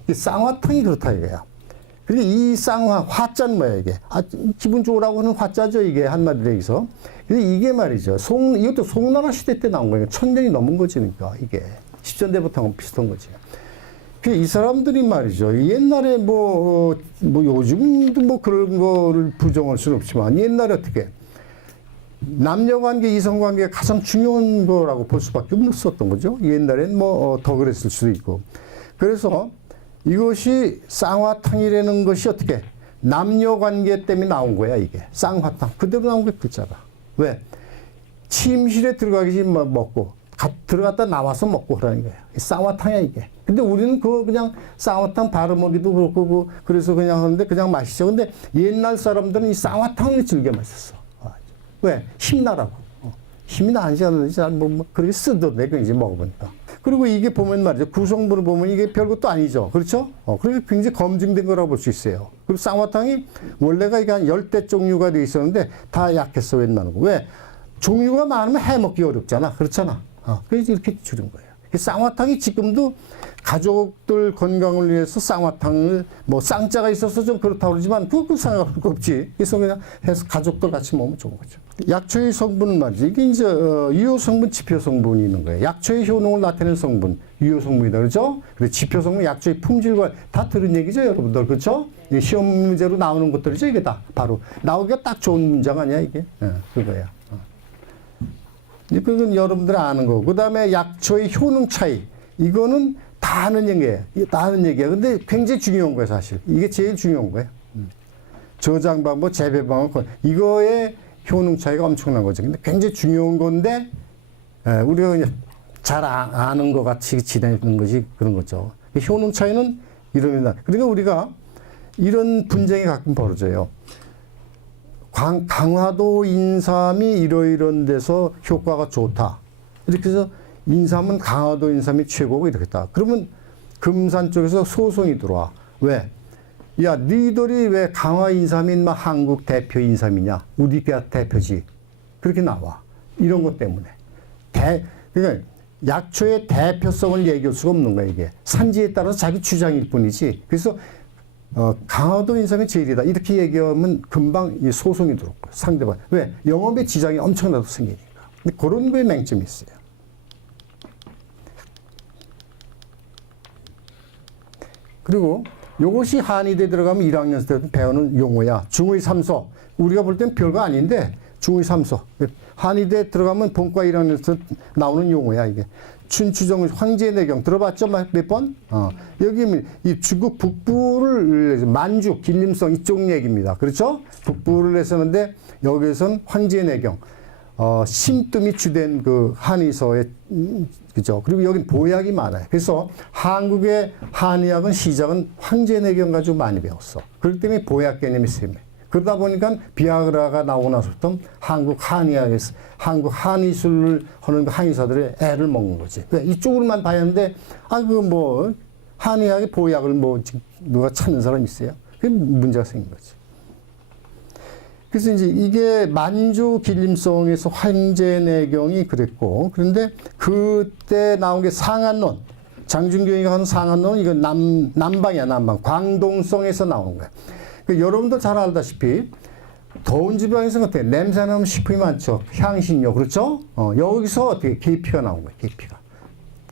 이 쌍화탕이 그렇다 이거야. 그리고 이 쌍화, 화자는 뭐야, 이게? 아, 기분 좋으라고 하는 화자죠, 이게 한마디로 해서. 근데 이게 말이죠. 이것도 송나라 시대 때 나온 거니까 1000년이 넘은 거지, 그러니까 이게. 10전대부터는 비슷한 거지. 이 사람들이 말이죠. 옛날에 요즘도 뭐 그런 거를 부정할 수는 없지만 옛날에 어떻게 남녀관계, 이성관계가 가장 중요한 거라고 볼 수밖에 없었던 거죠. 옛날엔 더 그랬을 수도 있고. 그래서 이것이 쌍화탕이라는 것이 어떻게 남녀관계 때문에 나온 거야, 이게. 쌍화탕. 그대로 나온 게 글자가. 왜? 침실에 들어가기 전에 먹고 들어갔다 나와서 먹고 그러는 거예요. 쌍화탕이야, 이게. 근데 우리는 그거 그냥 쌍화탕 바로 먹기도 그렇고, 그래서 그냥 하는데 그냥 마시죠. 근데 옛날 사람들은 이 쌍화탕을 즐겨 마셨어. 왜? 힘나라고. 힘이 나지 않는지 그렇게 쓰던데, 그 이제 먹어보니까. 그리고 이게 보면 말이죠. 구성분을 보면 이게 별것도 아니죠. 그렇죠? 그래서 굉장히 검증된 거라고 볼 수 있어요. 그리고 쌍화탕이 원래가 이게 한 10대 종류가 돼 있었는데 다 약했어, 웬만한 거. 왜? 종류가 많으면 해먹기 어렵잖아. 그렇잖아. 그래서 이렇게 줄인 거예요. 쌍화탕이 지금도 가족들 건강을 위해서 쌍화탕을 쌍자가 있어서 좀 그렇다고 그러지만 그거 상관할 거 없지. 그래서 그냥 해서 가족들 같이 먹으면 좋은 거죠. 약초의 성분은 말이지. 이게 이제 유효 성분, 지표 성분이 있는 거예요. 약초의 효능을 나타내는 성분, 유효 성분이다. 그렇죠? 그리고 지표 성분, 약초의 품질과 다 들은 얘기죠, 여러분들. 그렇죠? 시험 문제로 나오는 것들이죠, 이게 다. 바로. 나오기가 딱 좋은 문장 아니야, 이게? 그거야. 그건 여러분들 아는 거고. 그 다음에 약초의 효능 차이. 이거는 다 아는 얘기예요. 다 아는 얘기야. 근데 굉장히 중요한 거예요, 사실. 이게 제일 중요한 거예요. 저장 방법, 재배 방법. 이거의 효능 차이가 엄청난 거죠. 근데 굉장히 중요한 건데, 우리가 그냥 잘 아는 것 같이 지내는 것이 그런 거죠. 효능 차이는 이런, 그러니까 우리가 이런 분쟁이 가끔 벌어져요. 강화도 인삼이 이러이런 데서 효과가 좋다. 이렇게 해서 인삼은 강화도 인삼이 최고고 이렇겠다. 그러면 금산 쪽에서 소송이 들어와. 왜? 야, 니들이 왜 강화 인삼인 한국 대표 인삼이냐? 우리가 대표지. 그렇게 나와. 이런 것 때문에. 그러니까 약초의 대표성을 얘기할 수가 없는 거야, 이게. 산지에 따라서 자기 주장일 뿐이지. 그래서 강화도 인삼이 제일이다. 이렇게 얘기하면 금방 이 소송이 들어올 거예요. 상대방. 왜? 영업에 지장이 엄청나게 생기니까. 근데 그런 거에 맹점이 있어요. 그리고 이것이 한의대 들어가면 1학년 때 배우는 용어야. 중의 3소. 우리가 볼 땐 별거 아닌데 중의 3소. 한의대 들어가면 본과 1학년에서 나오는 용어야, 이게. 춘추정 황제내경 들어봤죠? 몇 번? 여기 이 중국 북부를 만주, 길림성 이쪽 얘기입니다. 그렇죠? 북부를 했었는데 여기에선 황제내경, 심뜸이 주된 그 한의서의 그죠? 그리고 여긴 보약이 많아요. 그래서 한국의 한의학은 시작은 황제내경 가지고 많이 배웠어. 그렇기 때문에 보약 개념이 심해. 그러다 보니까 비아그라가 나오고 나서부터 한국 한의학에서 한국 한의술을 하는 한의사들의 애를 먹는 거지. 이쪽으로만 봐야 하는데, 한의학의 보약을 누가 찾는 사람 있어요? 그 문제가 생긴 거지. 그래서 이제 이게 만주 길림성에서 황제내경이 그랬고, 그런데 그때 나온 게 상한론, 장준경이가 하는 상한론은 이거 남방이야, 남방. 광동성에서 나온 거야. 그 여러분도 잘 알다시피 더운 지방에서 어때? 냄새 나면 식품이 많죠. 향신료, 그렇죠? 여기서 어떻게 계피가 나온 거야,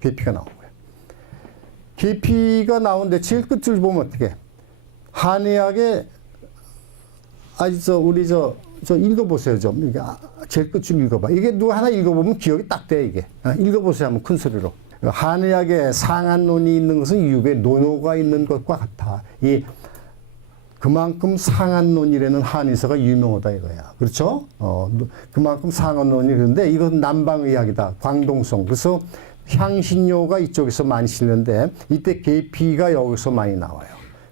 계피가 나온 거야. 계피가 나오는데 제일 끝을 보면 어떻게? 한의학의 우리 읽어보세요, 좀. 이게 제일 끝줄 읽어봐. 이게 누가 하나 읽어보면 기억이 딱 돼, 이게. 읽어보세요, 한번 큰 소리로. 한의학에 상한론이 있는 것은 유배 논어가 있는 것과 같아. 그만큼 상한론이라는 한의사가 유명하다 이거야. 그렇죠? 그만큼 상한론이 그런데 이건 남방의학이다. 광동성. 그래서 향신료가 이쪽에서 많이 실렸는데 이때 계피가 여기서 많이 나와요.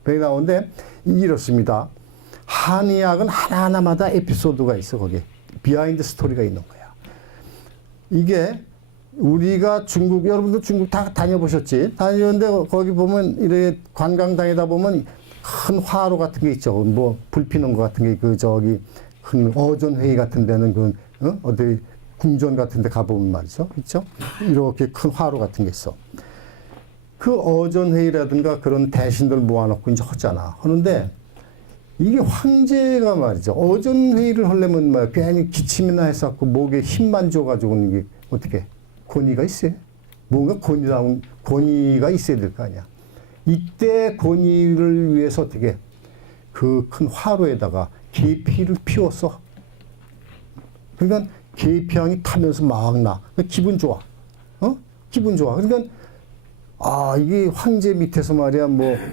여기 나오는데 이렇습니다. 한의학은 하나하나마다 에피소드가 있어, 거기에. 비하인드 스토리가 있는 거야. 이게 우리가 중국, 여러분도 중국 다 다녀보셨지? 다녔는데 거기 보면 이렇게 관광 다니다 보면 큰 화로 같은 게 있죠. 뭐 불 피는 거 같은 게 큰 어전회의 같은 데는 어디 궁전 같은 데 가보면 말이죠. 있죠? 이렇게 큰 화로 같은 게 있어. 그 어전회의라든가 그런 대신들 모아놓고 이제 하잖아. 하는데 이게 황제가 말이죠. 어전회의를 하려면 괜히 기침이나 해서 목에 힘만 줘가지고 이게 어떻게 권위가 있어요? 뭔가 권위가 있어야 될 거 아니야. 이때 권위를 위해서 어떻게 그 큰 화로에다가 계피를 피웠어. 그러니까 계피향이 타면서 막 나. 기분 좋아. 기분 좋아. 그러니까 이게 황제 밑에서 말이야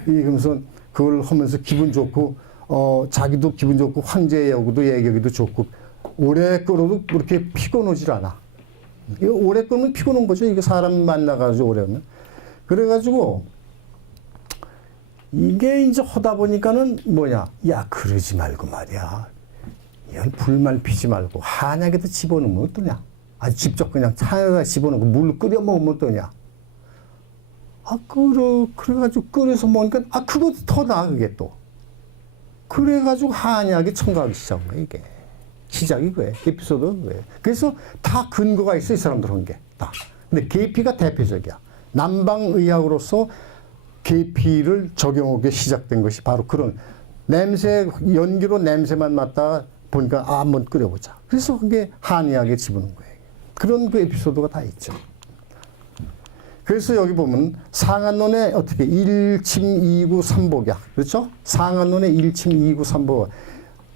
이러면서 그걸 하면서 기분 좋고 자기도 기분 좋고 황제하고도 얘기하기도 좋고 오래 끌어도 그렇게 피곤하질 않아. 이거 오래 끌면 피곤한 거죠. 이게 사람 만나가지고 오래 하면. 그래가지고 이게 이제 하다 보니까는 야, 그러지 말고 말이야. 이건 불만 피지 말고 한약에다 집어넣으면 어떠냐? 아주 직접 그냥 차에다 집어넣고 물로 끓여 먹으면 어떠냐? 그래가지고 끓여서 먹으니까 그것도 더 나아, 그게 또. 그래가지고 한약이 첨가하기 시작한 거야, 이게. 시작이 그거예요. 에피소드가 그거예요. 그래서 다 근거가 있어, 이 사람들 한 게. 다. 근데 계피가 대표적이야. 남방의학으로서 계피를 적용하기 시작된 것이 바로 그런 연기로 냄새만 맡다가 보니까 한번 끓여보자. 그래서 그게 한의학에 집어넣은 거예요. 그런 그 에피소드가 다 있죠. 그래서 여기 보면 상한론의 어떻게 1침 2구 3복약. 그렇죠? 상한론의 1침 2구 3복약.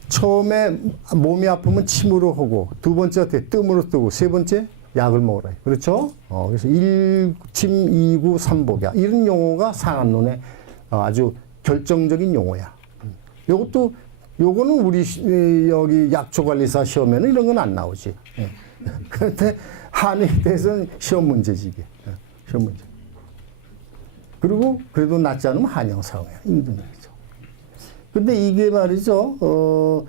처음에 몸이 아프면 침으로 하고 두 번째 어떻게 뜸으로 뜨고 세 번째 약을 먹으라. 그렇죠? 그래서 1침 2구 3복약. 이런 용어가 상한론의 아주 결정적인 용어야. 요거는 우리 여기 약초관리사 시험에는 이런 건 안 나오지. 그런데 한의에 대해서는 시험 문제지, 이게. 시험 문제. 그리고 그래도 낫지 않으면 한영사용이야. 이런 얘기죠. 근데 이게 말이죠.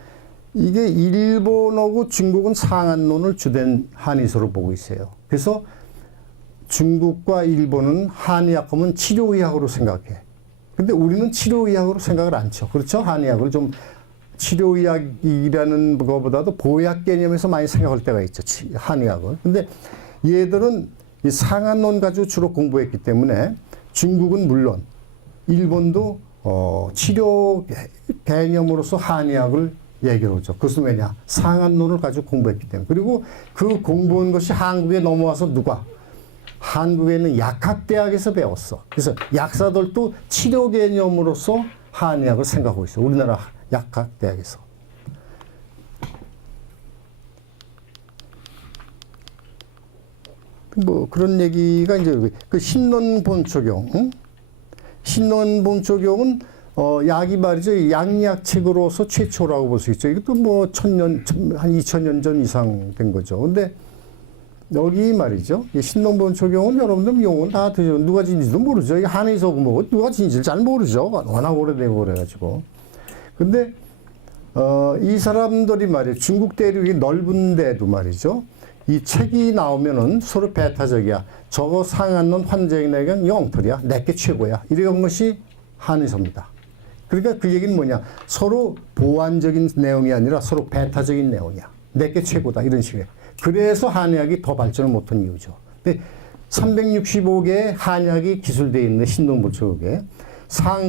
이게 일본하고 중국은 상한론을 주된 한의소로 보고 있어요. 그래서 중국과 일본은 한의학하면 치료의학으로 생각해. 근데 우리는 치료의학으로 생각을 안 쳐. 그렇죠? 한의학을 좀 치료의학이라는 것보다도 보약 개념에서 많이 생각할 때가 있죠. 한의학을. 근데 얘들은 이 상한론 가지고 주로 공부했기 때문에 중국은 물론 일본도 치료 개념으로서 한의학을 얘기를 하죠. 그것은 왜냐? 상한론을 가지고 공부했기 때문에. 그리고 그 공부한 것이 한국에 넘어와서 한국에 있는 약학대학에서 배웠어. 그래서 약사들도 치료 개념으로서 한의학을 생각하고 있어. 우리나라 약학대학에서. 그런 얘기가 이제 그 신론본초경. 응? 신론본초경은 약이 말이죠. 양약책으로서 최초라고 볼 수 있죠. 이것도 한 2000년 전 이상 된 거죠. 근데 여기 말이죠. 신론본초경은 여러분들 용어는 다 드죠. 누가 진지도 모르죠. 이게 한의서 뭐 누가 진지를 잘 모르죠. 워낙 오래되고 그래가지고. 근데 이 사람들이 말이에요. 중국 대륙이 넓은데도 말이죠. 이 책이 나오면은 서로 배타적이야. 저거 상한론 환자에게는 엉터리야. 내게 최고야. 이런 것이 한의서입니다. 그러니까 그 얘기는 뭐냐. 서로 보완적인 내용이 아니라 서로 배타적인 내용이야. 내게 최고다. 이런 식의. 그래서 한의학이 더 발전을 못한 이유죠. 근데 365개의 한의학이 기술되어 있는 신동보초국에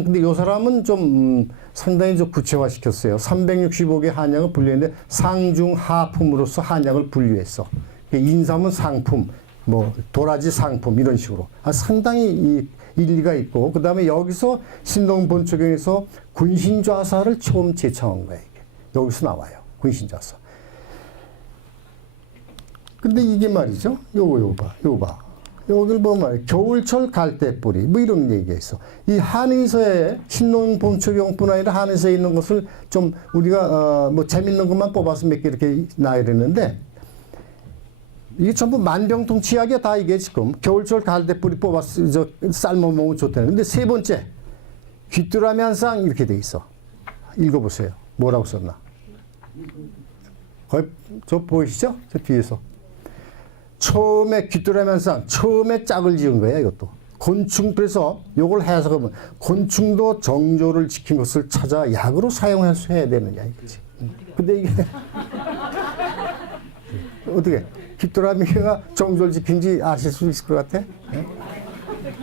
근데 이 사람은 좀 상당히 좀 구체화시켰어요. 365개 한약을 분류했는데 상중하품으로서 한약을 분류했어. 인삼은 상품, 뭐 도라지 상품 이런 식으로. 상당히 일리가 있고 그 다음에 여기서 신동본초경에서 군신좌사를 처음 제창한 거야. 이게. 여기서 나와요. 군신좌사. 근데 이게 말이죠. 요거 봐. 여기를 보면 말이야. 겨울철 갈대뿌리 뭐 이런 얘기가 있어. 이 한의서에 신동본초경뿐 아니라 한의서에 있는 것을 좀 우리가 뭐 재밌는 것만 뽑아서 몇 개 이렇게 나열했는데 이게 전부 만병통치약이야 다 이게 지금. 겨울철 갈대뿌리 뽑아서 삶아 먹으면 좋다는. 근데 세 번째 귀뚜라미 한 쌍 이렇게 돼 있어. 읽어보세요. 뭐라고 썼나? 거의 저 보이시죠? 저 뒤에서. 처음에 귀뚜라미 한 쌍, 처음에 짝을 지은 거야, 이것도. 곤충, 그래서 요걸 해석하면 곤충도 정조를 지킨 것을 찾아 약으로 사용해야 되느냐, 이거지. 근데 이게, 어떻게, 귀뚜라미가 정조를 지킨지 아실 수 있을 것 같아? 네?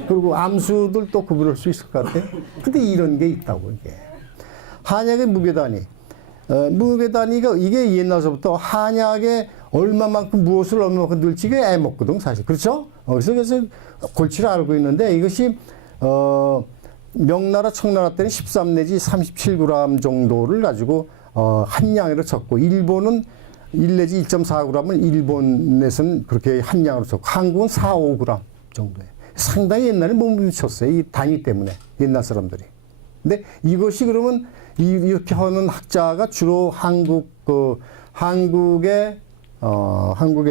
그리고 암수들 또 구분할 수 있을 것 같아? 근데 이런 게 있다고, 이게. 한약의 무게단위. 무게단위가 이게 옛날서부터 한약의 얼마만큼 무엇을 얼마만큼 넣을지가 애먹거든 사실. 그렇죠? 그래서 골치를 알고 있는데 이것이 명나라 청나라 때는 13 내지 37g 정도를 가지고 한 양으로 쳤고 일본은 1 내지 1.4g을 일본에서는 그렇게 한 양으로 쳤고 한국은 4, 5g 정도에 상당히 옛날에 못 미쳤어요. 이 단위 때문에 옛날 사람들이. 근데 이것이 그러면 이렇게 하는 학자가 주로 한국의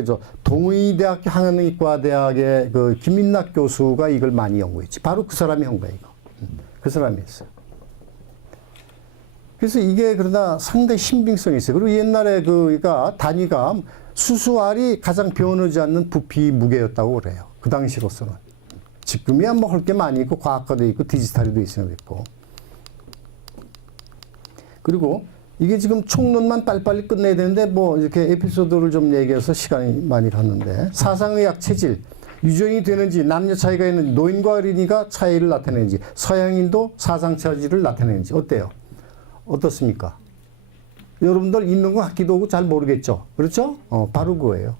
저 동의대학교 한의과대학의 그 김민락 교수가 이걸 많이 연구했지. 바로 그 사람이 한 거야, 이거. 그 사람이 했어. 그래서 이게 그러다 상당히 신빙성이 있어요. 그리고 옛날에 그가 단위가 수수알이 가장 변하지 않는 부피 무게였다고 그래요. 그 당시로서는. 지금이야 뭐 할 게 많이 있고 과학과도 있고 디지털도 있고. 그리고 이게 지금 총론만 빨리빨리 끝내야 되는데 뭐 이렇게 에피소드를 좀 얘기해서 시간이 많이 갔는데 사상의학 체질 유전이 되는지 남녀 차이가 있는지 노인과 어린이가 차이를 나타내는지 서양인도 사상 체질을 나타내는지 어때요? 어떻습니까? 여러분들 있는 것 같기도 하고 잘 모르겠죠? 그렇죠? 바로 그거예요.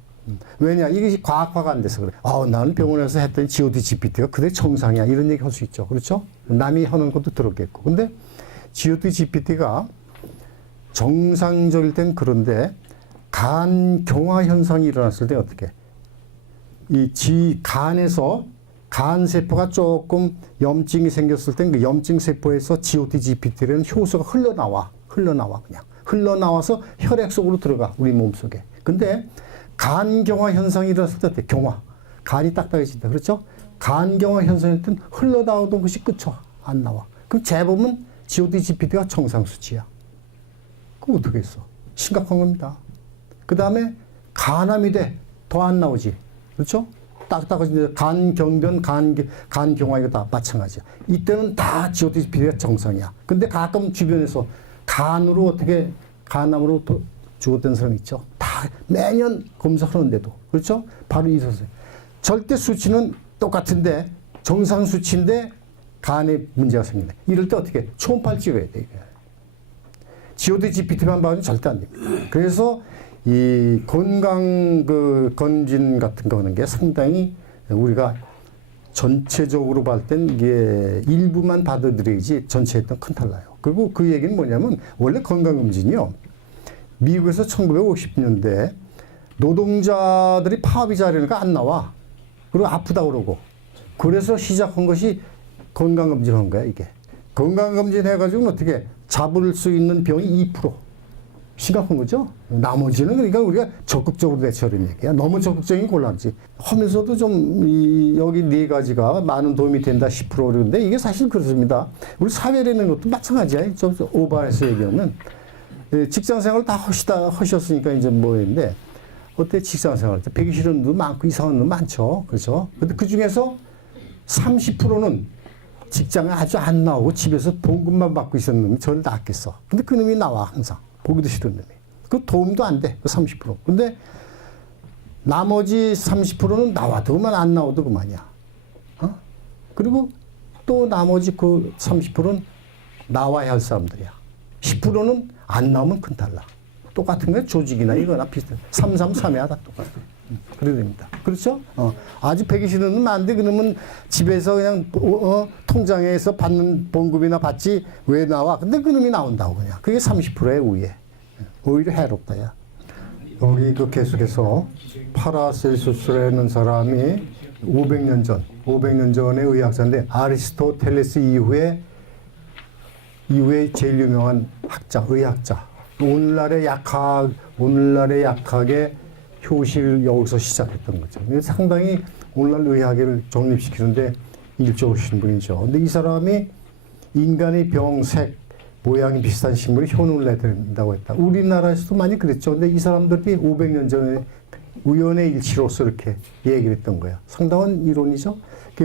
왜냐? 이것이 과학화가 안 돼서 그래. 나는 병원에서 했더니 GOT, GPT가 그래 정상이야. 이런 얘기 할 수 있죠. 그렇죠? 남이 하는 것도 들었겠고. 근데 GOT, GPT가 정상적일 땐 그런데 간 경화 현상이 일어났을 때 어떻게? 간에서 간 세포가 조금 염증이 생겼을 땐 그 염증 세포에서 GOT, GPT라는 효소가 흘러나와 그냥. 흘러나와서 혈액 속으로 들어가 우리 몸 속에. 근데 간 경화 현상이 일어났을 때 어때? 경화. 간이 딱딱해진다. 그렇죠? 간 경화 현상일 땐 흘러나오던 것이 끝이 안 나와. 그럼 재보면 GOT, GPT가 정상 수치야. 그럼 어떻게 했어? 심각한 겁니다. 그 다음에 간암이 돼. 더 안 나오지. 그렇죠? 딱딱해진데 간 경변, 간 경화 이거 다 마찬가지야. 이때는 다 GOT, GPT가 정상이야. 근데 가끔 주변에서 간으로 어떻게 간암으로 죽었던 사람 있죠. 다 매년 검사하는데도. 그렇죠? 바로 이 선생. 절대 수치는 똑같은데 정상 수치인데 간에 문제가 생긴다. 이럴 때 어떻게? 초음파를 찍어야 돼. GOT, GPT만 봐도 절대 안 됩니다. 그래서 이 건강 검진 같은 거 하는 게 상당히 우리가 전체적으로 봤을 땐 이게 일부만 받아들여야지 전체에 큰 달라요. 그리고 그 얘기는 뭐냐면 원래 건강검진이요. 미국에서 1950년대 노동자들이 파업이 잘하니까 안 나와. 그리고 아프다 그러고. 그래서 시작한 것이 건강검진 한 거야, 이게. 건강검진 해가지고는 어떻게 잡을 수 있는 병이 2%. 심각한 거죠? 나머지는 그러니까 우리가 적극적으로 대처하는 얘기야. 너무 적극적인 곤란하지. 하면서도 좀, 여기 네 가지가 많은 도움이 된다 10% 그러는데 이게 사실 그렇습니다. 우리 사회라는 것도 마찬가지야. 좀 오버해서 얘기하면. 직장 생활 다 하셨으니까 이제 뭐인데, 어때 직장 생활 때 배기 싫은 놈도 많고 이상한 놈 많죠. 그렇죠? 근데 그 중에서 30%는 직장에 아주 안 나오고 집에서 봉급만 받고 있었는 놈이 저를 낫겠어. 근데 그 놈이 나와, 항상. 보기도 싫은 놈이. 그 도움도 안 돼, 그 30%. 근데 나머지 30%는 나와도 그만, 안 나와도 그만이야. 어? 그리고 또 나머지 그 30%는 나와야 할 사람들이야. 10%는 안 나오면 큰 탈락. 똑같은 거야. 조직이나 이거나 비슷해. 333이야, 다 똑같아. 그래야 됩니다. 그렇죠? 아주 배기 싫은 놈은 안 돼. 그러면 집에서 그냥, 통장에서 받는 봉급이나 받지 왜 나와? 근데 그 놈이 나온다고 그냥. 그게 30%의 우위에. 오히려 해롭다, 야. 여기 그 계속해서 파라셀수스라는 사람이 500년 전의 의학자인데 아리스토텔레스 이후에 제일 유명한 학자, 의학자. 오늘날의 약학의 효시를 여기서 시작했던 거죠. 상당히 오늘날 의학을 정립시키는데 일조하신 분이죠. 근데 이 사람이 인간의 병, 색, 모양이 비슷한 식물이 효능을 내야 했다. 우리나라에서도 많이 그랬죠. 근데 이 사람들이 500년 전에 우연의 일치로서 이렇게 얘기를 했던 거야. 상당한 이론이죠.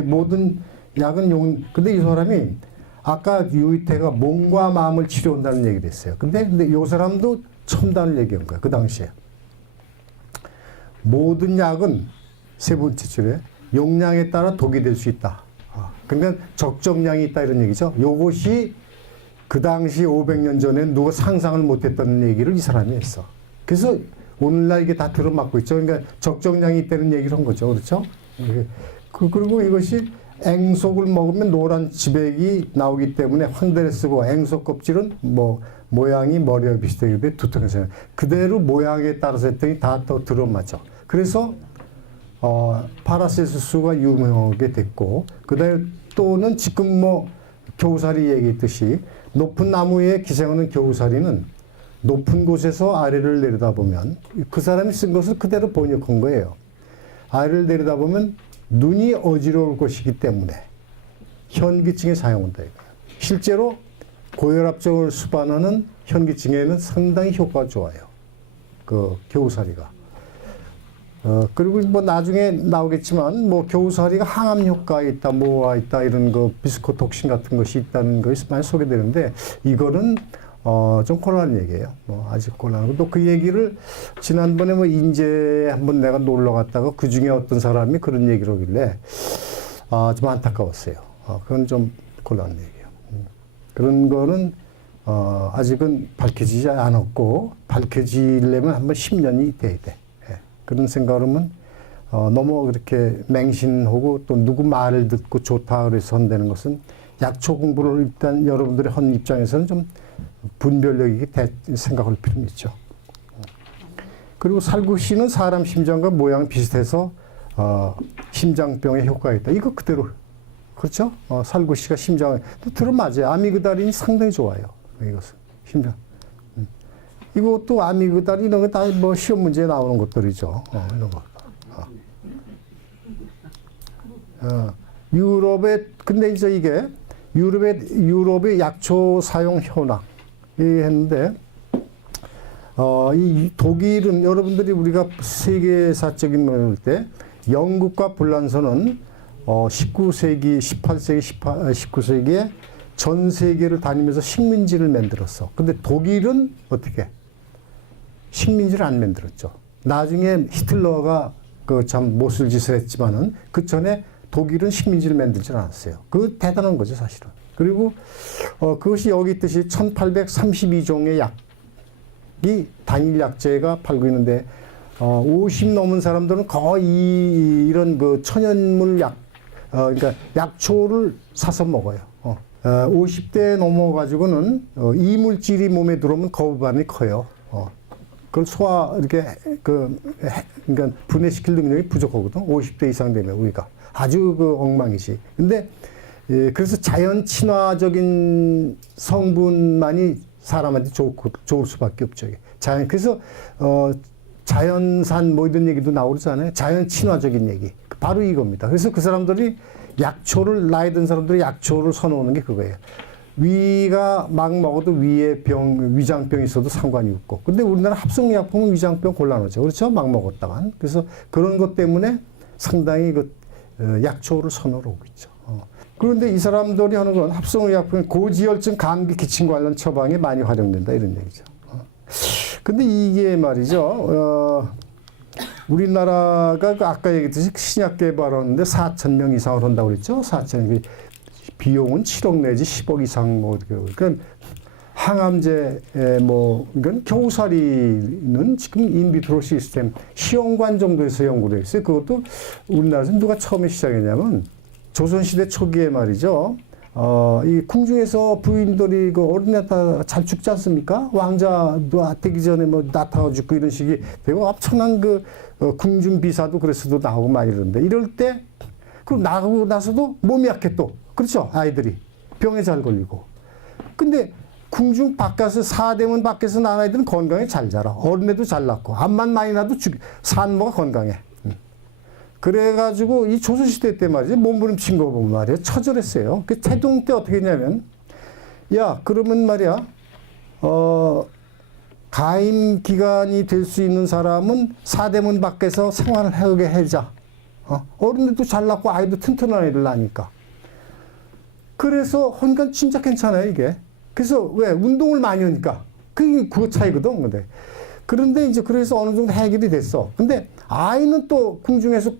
모든 약은 근데 이 사람이 아까 유이태가 몸과 마음을 치료한다는 얘기를 했어요. 근데 이 사람도 첨단을 얘기한 거야. 그 당시에. 모든 약은 세 번째 줄에 용량에 따라 독이 될 수 있다. 그러니까 적정량이 있다 이런 얘기죠. 요것이 그 당시 500년 전에 누가 상상을 못했다는 얘기를 이 사람이 했어. 그래서 오늘날 이게 다 들어맞고 있죠. 그러니까 적정량이 있다는 얘기를 한 거죠. 그렇죠? 그리고 이것이 앵속을 먹으면 노란 지백이 나오기 때문에 황대를 쓰고 앵속 껍질은 모양이 머리와 비슷하게 두툼해서 그대로 모양에 따라서 했더니 다 또 들어맞죠. 그래서 파라셀수스가 유명하게 됐고 그다음에 또는 지금 겨우살이 얘기했듯이 높은 나무에 기생하는 겨우살이는 높은 곳에서 아래를 내려다보면 그 사람이 쓴 것을 그대로 번역한 거예요. 아래를 내려다보면 눈이 어지러울 것이기 때문에 현기증에 사용한다 이거예요. 실제로 고혈압증을 수반하는 현기증에는 상당히 효과가 좋아요. 그 겨우살이가. 그리고 나중에 나오겠지만 겨우살이가 항암 효과가 있다, 뭐가 있다 이런 비스코톡신 같은 것이 있다는 것이 많이 소개되는데 이거는 좀 곤란한 얘기예요. 아직 곤란하고 또 그 얘기를 지난번에 인제 한번 내가 놀러 갔다가 그 중에 어떤 사람이 그런 얘기를 하길래 좀 안타까웠어요. 그건 좀 곤란한 얘기예요. 그런 거는 아직은 밝혀지지 않았고 밝혀지려면 한번 10년이 돼야 돼. 그런 생각하면 너무 그렇게 맹신하고 또 누구 말을 듣고 좋다 그래서 한다는 것은 약초 공부를 일단 여러분들이 한 입장에서는 좀 분별력 있게 생각할 필요는 있죠. 그리고 살구씨는 사람 심장과 모양이 비슷해서 심장병에 효과가 있다. 이거 그대로 그렇죠? 살구씨가 심장에 들어맞아요. 아미그달린이 상당히 좋아요. 이것은 심장. 이것도 아미그달 이런 거 다 시험 문제에 나오는 것들이죠. 이런 거. 근데 이제 이게 유럽의 약초 사용 현황 했는데 이 독일은 여러분들이 우리가 세계사적인 걸 볼 때 영국과 불란서는 19세기, 18세기, 19세기에 전 세계를 다니면서 식민지를 만들었어. 근데 독일은 어떻게? 식민지를 안 만들었죠. 나중에 히틀러가 참 못쓸 짓을 했지만은 그 전에 독일은 식민지를 만들지 않았어요. 그거 대단한 거죠, 사실은. 그리고 그것이 여기 있듯이 1832종의 약이 단일 약제가 팔고 있는데 50 넘은 사람들은 거의 이런 천연물 그러니까 약초를 사서 먹어요. 50대 넘어가지고는 이물질이 몸에 들어오면 거부반응이 커요. 그걸 그러니까 분해시킬 능력이 부족하거든. 50대 이상 되면 우리가 아주 엉망이지. 근데 그래서 자연 친화적인 성분만이 사람한테 좋을 수밖에 없죠. 그래서 자연산 이런 얘기도 나오잖아요. 자연 친화적인 얘기. 바로 이겁니다. 그래서 그 사람들이 나이 든 사람들이 약초를 선호하는 게 그거예요. 위가 막 먹어도 위장병이 있어도 상관이 없고. 근데 우리나라 합성약품은 위장병 곤란하죠. 그렇죠? 막 먹었다간. 그래서 그런 것 때문에 상당히 약초를 선호하고 있죠. 그런데 이 사람들이 하는 건 합성의약품은 고지혈증, 감기, 기침 관련 처방에 많이 활용된다 이런 얘기죠. 근데 이게 말이죠. 우리나라가 아까 얘기했듯이 신약 개발하는데 4,000명 이상을 한다고 그랬죠. 4,000명. 비용은 7억 내지 10억 이상 뭐 그러니까 항암제 뭐 이건 겨우살이는 지금 인비트로 시스템 시험관 정도에서 연구를 했어요. 그것도 우리나라에서 누가 처음에 시작했냐면 조선시대 초기에 말이죠. 이 궁중에서 부인들이 그 어린애다 잘 죽지 않습니까? 왕자도 되기 전에 뭐 나타가 죽고 이런 식이 되고 엄청난 그 궁중 비사도 그래서도 나오고 막 이러는데 이럴 때 그럼 나가고 나서도 몸이 약해 또 그렇죠 아이들이 병에 잘 걸리고 근데 궁중 바깥에서 사대문 밖에서 난 아이들은 건강에 잘 자라 어린애도 잘 낳고 암만 많이 나도 산모가 건강해. 그래가지고 이 조선시대 때 말이죠. 몸부림친 거 보면 말이야. 처절했어요. 그 태종 때 어떻게 했냐면, 야, 그러면 말이야, 가임 기간이 될 수 있는 사람은 사대문 밖에서 생활을 하게 해자. 어른들도 잘 낳고 아이도 튼튼한 아이들 나니까. 그래서 헌건 진짜 괜찮아요, 이게. 그래서 왜? 운동을 많이 하니까. 그거 차이거든, 근데. 그런데 이제 그래서 어느 정도 해결이 됐어. 근데 아이는 또 궁중에서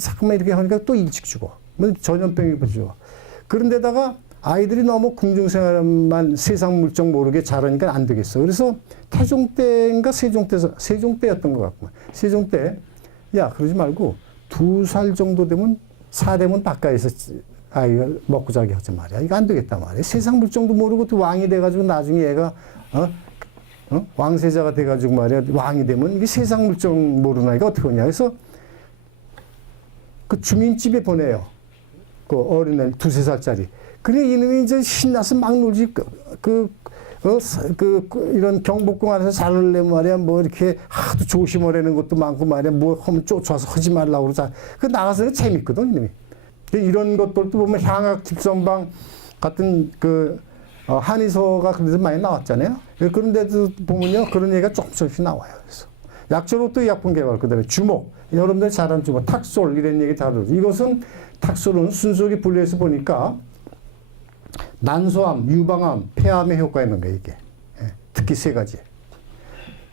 잠깐만 이렇게 하니까 또 일찍 죽어. 뭐 전염병이 죽어. 그런데다가 아이들이 너무 궁중 생활만 세상 물정 모르게 자라니까 안 되겠어. 그래서 태종 때인가 세종 때였던 것 같고. 세종 때, 야, 그러지 말고 2살 정도 되면 사대문 바깥에서 아이가 먹고 자기 하지 말이야. 이거 안 되겠단 말이야. 세상 물정도 모르고 또 왕이 돼가지고 나중에 얘가, 왕세자가 돼가지고 말이야 왕이 되면 이게 세상 물정 모르는 아이가 어떻게 하냐 그래서 그 주민집에 보내요 그 어린애 2~3살짜리 그래 이놈이 이제 신나서 막 놀지 이런 경복궁 안에서 잘 놀려면 말이야 뭐 이렇게 하도 조심하라는 것도 많고 말이야 뭐 하면 쫓아서 하지 말라고 그러자 그 나가서는 재밌거든 이놈이 이런 것들도 보면 향악 집선방 같은 한의서가 그래서 많이 나왔잖아요. 그런데도 보면요, 그런 얘기가 조금씩 나와요. 그래서 약초로 또 약품 개발 그다음에 주목, 여러분들 잘 아는 주목, 탁솔 이런 얘기 다루죠. 이것은 탁솔은 순수하게 분류해서 보니까 난소암, 유방암, 폐암에 효과 있는 거예요 이게. 특히 3가지.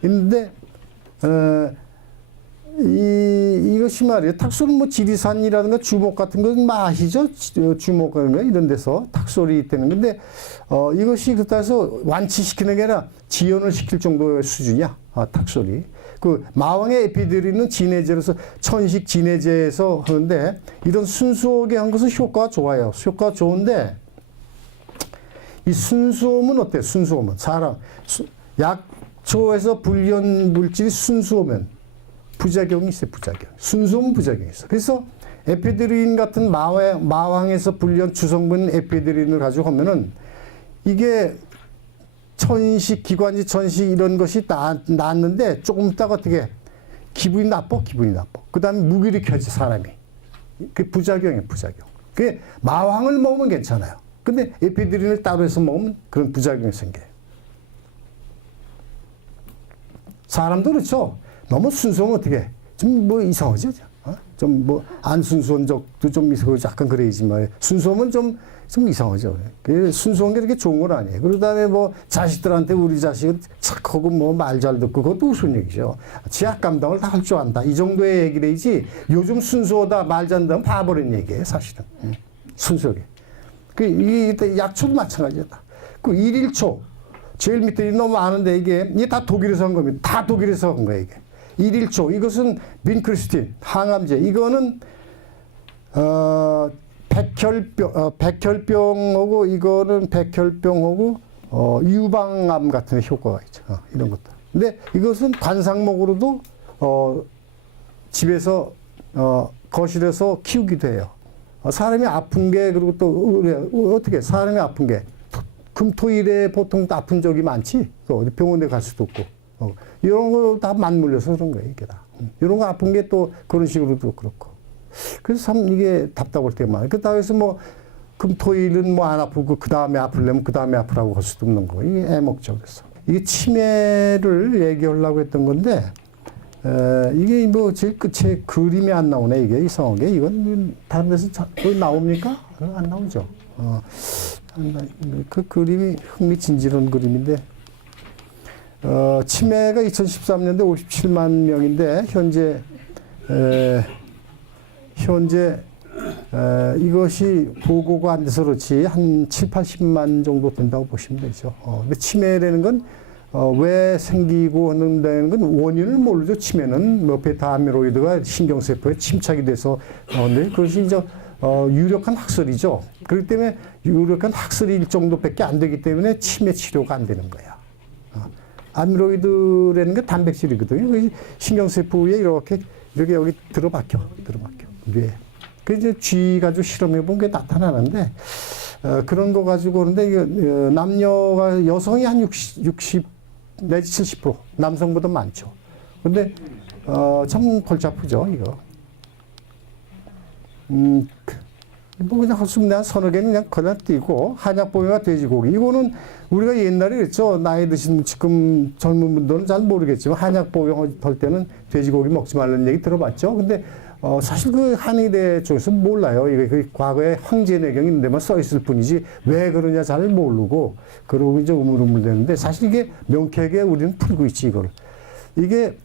있는데 이것이 말이에요. 탁솔은 뭐 지리산이라든가 주목 같은 건 아시죠? 주목 이런 데서 탁솔이 있다는 건데, 이것이 그렇다 해서 완치시키는 게 아니라 지연을 시킬 정도의 수준이야. 탁솔이. 그 마왕의 에피드리는 진해제로서 천식 진해제에서 하는데, 이런 순수하게 한 것은 효과가 좋아요. 효과가 좋은데, 이 순수함은 어때요? 순수함은. 약초에서 불연 물질이 순수하면, 부작용이 있어요, 부작용. 순수한 부작용이 있어. 그래서 에피드린 같은 마왕에서 불리한 주성분 에피드린을 가지고 하면은 이게 천식, 기관지 천식 이런 것이 낫는데 조금 있다가 어떻게 기분이 나빠? 그 다음에 무기력해지, 사람이. 그게 부작용이에요, 부작용. 그게 마왕을 먹으면 괜찮아요. 근데 에피드린을 따로 해서 먹으면 그런 부작용이 생겨요. 사람도 그렇죠. 너무 순수하면 어떻게 좀 뭐 이상하죠? 좀 뭐 안 순수한 적도 좀 이상하고 약간 그래야지만 순수하면 좀 이상하죠. 순수한 게 그렇게 좋은 건 아니에요. 그러고 다음에 뭐 자식들한테 우리 자식은 착하고 뭐 말 잘 듣고 그것도 우스운 얘기죠. 지학 감당을 다 할 줄 안다. 이 정도의 얘기를 해야지 요즘 순수하다 말 잘한다면 바보라는 얘기예요. 사실은. 순수하게. 이 약초도 마찬가지다. 그 일일초 제일 밑에 너무 아는데 이게 다 독일에서 한 겁니다. 다 독일에서 한 거예요 이게. 일일초 이것은 민크리스틴 항암제 이거는 백혈병하고 이거는 백혈병하고 유방암 같은 효과가 있죠. 이런 것들. 근데 이것은 관상목으로도 집에서 거실에서 키우기도 해요. 사람이 아픈 게 그리고 또 어떻게 사람이 아픈 게 금토일에 보통 아픈 적이 많지. 또 어디 병원에 갈 수도 없고. 이런 거 다 맞물려서 그런 거예요, 이게 다. 이런 거 아픈 게 또 그런 식으로도 그렇고. 그래서 참 이게 답답할 때가 많아요. 그렇다고 해서 뭐, 금토일은 뭐 안 아프고, 그 다음에 아플려면 그 다음에 아프라고 할 수도 없는 거. 이게 애먹죠, 그래서. 이게 치매를 얘기하려고 했던 건데, 이게 뭐 제일 끝에 그림이 안 나오네. 이게 이상하게. 이건 다른 데서 나옵니까? 안 나오죠. 그 그림이 흥미진진한 그림인데, 치매가 2013년대 57만 명인데, 현재 이것이 보고가 안 돼서 그렇지 한 7, 80만 정도 된다고 보시면 되죠. 근데 치매라는 건 왜 생기고 하는 건 원인을 모르죠. 치매는 뭐 베타 아밀로이드가 신경세포에 침착이 돼서 나오는데 그것이 이제 유력한 학설이죠. 그렇기 때문에 유력한 학설이 일 정도밖에 안 되기 때문에 치매 치료가 안 되는 거야. 아밀로이드라는 게 단백질이거든요. 그 신경세포에 이렇게 여기 들어박혀. 뇌. 그 이제 쥐 가지고 실험해 본 게 나타나는데 그런 거 가지고 그런데 이게 남녀가 여성이 한 60 내지 70% 남성보다 많죠. 근데 참 골치 아프죠 이거. 뭐 그냥 할 수 없는 한 서너 개는 그냥 건너뛰고 한약보험과 돼지고기 이거는 우리가 옛날에 그랬죠. 나이 드신 지금 젊은 분들은 잘 모르겠지만 한약보험 할 때는 돼지고기 먹지 말라는 얘기 들어봤죠. 근데 사실 그 한의대 쪽에서 몰라요. 이게 그 과거에 황제내경이 있는 데만 써 있을 뿐이지 왜 그러냐 잘 모르고 그러고 이제 우물우물대는데 사실 이게 명쾌하게 우리는 풀고 있지 이걸. 이게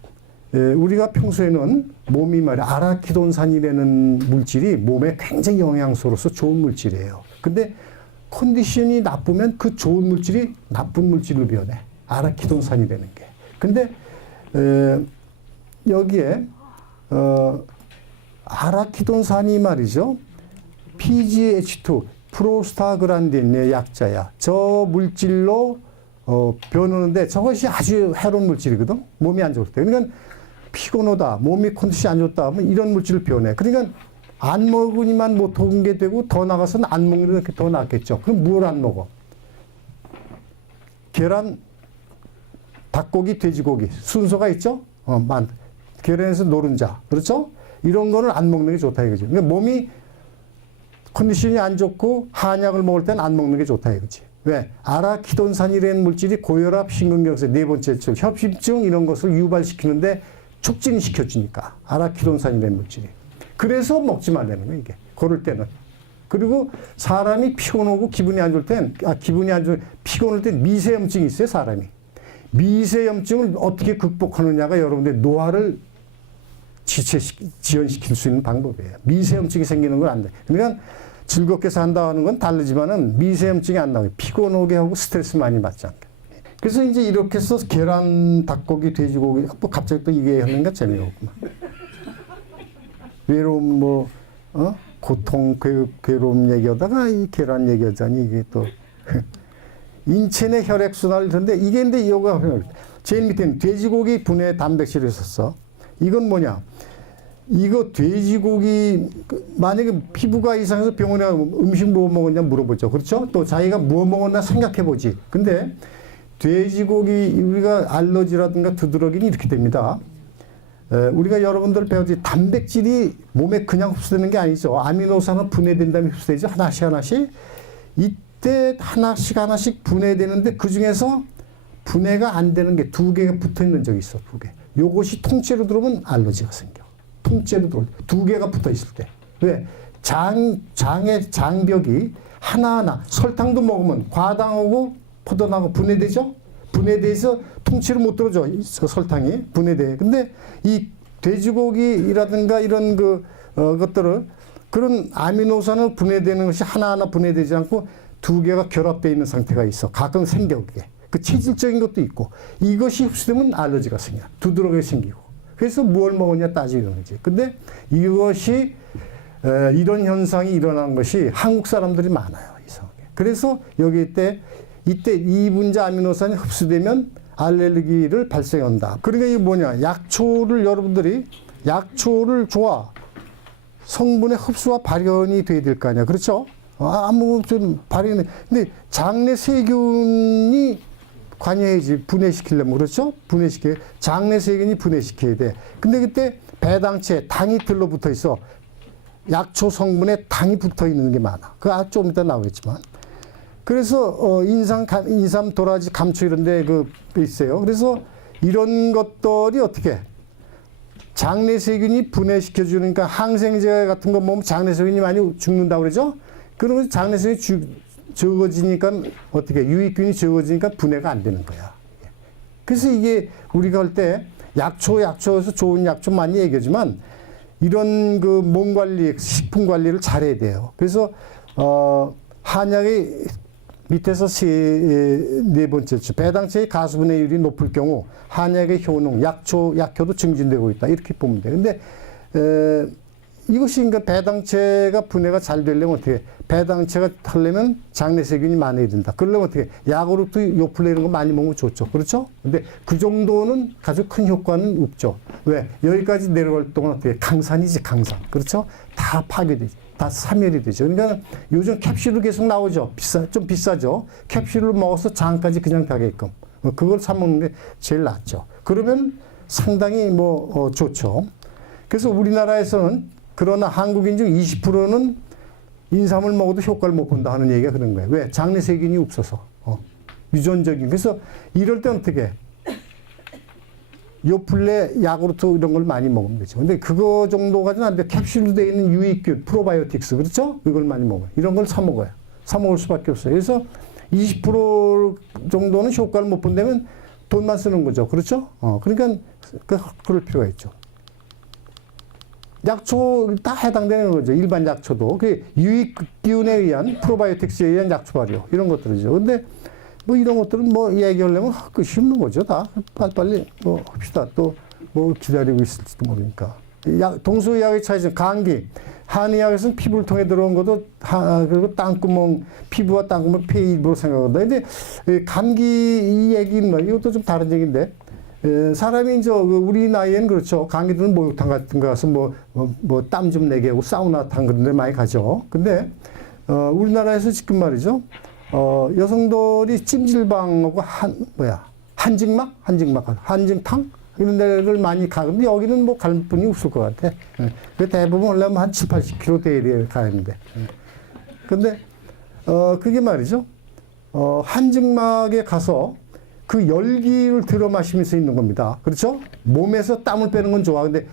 우리가 평소에는 몸이 말이야 아라키돈산이라는 물질이 몸에 굉장히 영양소로서 좋은 물질이에요. 근데 컨디션이 나쁘면 그 좋은 물질이 나쁜 물질로 변해. 아라키돈산이라는 게. 근데 여기에 아라키돈산이 말이죠. PGH2, 프로스타그란딘의 약자야. 저 물질로 변하는데 저것이 아주 해로운 물질이거든. 몸이 안 좋을 때. 그러니까 피곤하다, 몸이 컨디션이 안 좋다 하면 이런 물질을 변해. 그러니까 안 먹으니만 못 오게 되고 더 나가서는 안 먹는 게 더 낫겠죠. 그럼 뭘 안 먹어? 계란, 닭고기, 돼지고기 순서가 있죠. 계란에서 노른자, 그렇죠? 이런 거는 안 먹는 게 좋다 이거지. 그러니까 몸이 컨디션이 안 좋고 한약을 먹을 때는 안 먹는 게 좋다 이거지. 왜? 아라키돈산이라는 물질이 고혈압, 심근경색, 네 번째 쪽 협심증 이런 것을 유발시키는데 촉진시켜주니까 아라키돈산이라는 물질이. 그래서 먹지 말라는 거야 이게. 그럴 때는. 그리고 사람이 피곤하고 기분이 안 좋을 땐, 피곤할 땐 미세염증이 있어요 사람이. 미세염증을 어떻게 극복하느냐가 여러분들 노화를 지연시킬 수 있는 방법이에요. 미세염증이 생기는 건 안 돼. 그러니까 즐겁게 산다는 건 다르지만은 미세염증이 안 나와요. 피곤하게 하고 스트레스 많이 받지 않게. 그래서 이제 이렇게 해서 계란, 닭고기, 돼지고기, 뭐 갑자기 또 이게 하는 게 재미없구만. 외로움, 고통, 괴로움 얘기하다가 이 계란 얘기하자니 이게 또. 인체 내 혈액순환을 듣는데 이게 근데 이거가 제일 밑에는 돼지고기 분해 단백질을 썼어. 이건 뭐냐? 이거 돼지고기 만약에 피부가 이상해서 병원에 가면 음식 뭐 먹었냐 물어보죠. 그렇죠? 또 자기가 뭐 먹었나 생각해 보지. 근데 돼지고기 우리가 알러지라든가 두드러기는 이렇게 됩니다. 우리가 여러분들 배웠지 단백질이 몸에 그냥 흡수되는 게 아니죠. 아미노산은 분해된 다음에 흡수되죠. 하나씩. 이때 하나씩 분해되는데 그 중에서 분해가 안 되는 게 2개가 붙어 있는 적이 있어. 2개. 요것이 통째로 들어오면 알러지가 생겨. 통째로 들어올 때. 2개가 붙어 있을 때. 왜? 장의 장벽이 하나하나 설탕도 먹으면 과당하고 포도당하고 분해되죠? 분해돼서 통째로 못 들어줘. 설탕이 분해돼. 근데 이 돼지고기라든가 이런 것들을 그런 아미노산을 분해되는 것이 하나하나 분해되지 않고 2개가 결합되어 있는 상태가 있어. 가끔 생겨 그게. 그 체질적인 것도 있고 이것이 흡수되면 알러지가 생겨. 두드러기 생기고. 그래서 뭘 먹었냐 따지는 거지. 근데 이것이 이런 현상이 일어난 것이 한국 사람들이 많아요. 이상하게. 그래서 이때 이 분자 아미노산이 흡수되면 알레르기를 발생한다. 그러니까 이게 뭐냐. 약초를 여러분들이 약초를 성분의 흡수와 발현이 돼야 될 거 아니야. 그렇죠? 좀 발현이. 근데 장내 세균이 관여해야지. 분해시키려면. 그렇죠? 장내 세균이 분해시켜야 돼. 근데 그때 배당체, 당이 들러붙어 있어. 약초 성분에 당이 붙어 있는 게 많아. 그거 좀 이따 나오겠지만. 그래서, 인삼, 도라지, 감초 이런 데 있어요. 그래서 이런 것들이 어떻게 장내세균이 분해시켜 주니까 항생제 같은 거 먹으면 장내세균이 많이 죽는다고 그러죠? 그러면 장내세균이 적어지니까 어떻게 유익균이 적어지니까 분해가 안 되는 거야. 그래서 이게 우리가 할 때 약초에서 좋은 약초 많이 얘기하지만 이런 그 몸 관리, 식품 관리를 잘해야 돼요. 그래서 한약의 밑에서 네 번째죠. 배당체의 가수분해율이 높을 경우 한약의 효능, 약효도 증진되고 있다. 이렇게 보면 돼요. 근데 이것이 그러니까 배당체가 분해가 잘 되려면 어떻게 배당체가 하려면 장내세균이 많아야 된다. 그러려면 어떻게 야구르트, 요플레 이런 거 많이 먹으면 좋죠. 그렇죠? 근데 그 정도는 아주 큰 효과는 없죠. 왜? 여기까지 내려갈 동안 어떻게 강산이지 강산. 그렇죠? 다 파괴되죠. 다 사멸이 되죠. 그러니까 요즘 캡슐로 계속 나오죠. 좀 비싸죠. 캡슐을 먹어서 장까지 그냥 가게끔. 그걸 사 먹는 게 제일 낫죠. 그러면 상당히 좋죠. 그래서 우리나라에서는 그러나 한국인 중 20%는 인삼을 먹어도 효과를 못 본다 하는 얘기가 그런 거예요. 왜? 장내세균이 없어서. 유전적인. 그래서 이럴 때 어떻게 요플레, 야구르트 이런 걸 많이 먹으면 되죠. 근데 그거 정도까지는 안 돼. 캡슐로 되어 있는 유익균, 프로바이오틱스, 그렇죠? 이걸 많이 먹어요. 이런 걸 사 먹어요. 사 먹을 수밖에 없어요. 그래서 20% 정도는 효과를 못 본다면 돈만 쓰는 거죠. 그렇죠? 그러니까 그럴 필요가 있죠. 약초 다 해당되는 거죠. 일반 약초도. 그 유익균에 의한 프로바이오틱스에 의한 약초 발효 이런 것들이죠. 근데 이런 것들은 얘기하려면 끝이 없는 거죠. 다 빨리빨리 합시다. 또 기다리고 있을지도 모르니까. 동서의학의 차이점 감기. 한의학에서는 피부를 통해 들어온 것도 그리고 땅구멍, 피부와 땅구멍 폐 일부로 생각한다. 근데 감기 이 얘기는 이것도 좀 다른 얘기인데. 사람이 우리 나이엔 그렇죠. 감기들은 목욕탕 같은 거 가서 땀 좀 내게 하고 사우나탕 그런 데 많이 가죠. 근데 우리나라에서 지금 말이죠. 여성들이 찜질방하고 한증탕 이런 데를 많이 가는데 여기는 갈 분이 없을 것 같아. 대부분 하려면 한 7, 80km 대리에 가는데. 근데 그게 말이죠. 한증막에 가서 그 열기를 들어 마시면서 있는 겁니다. 그렇죠? 몸에서 땀을 빼는 건 좋아. 근데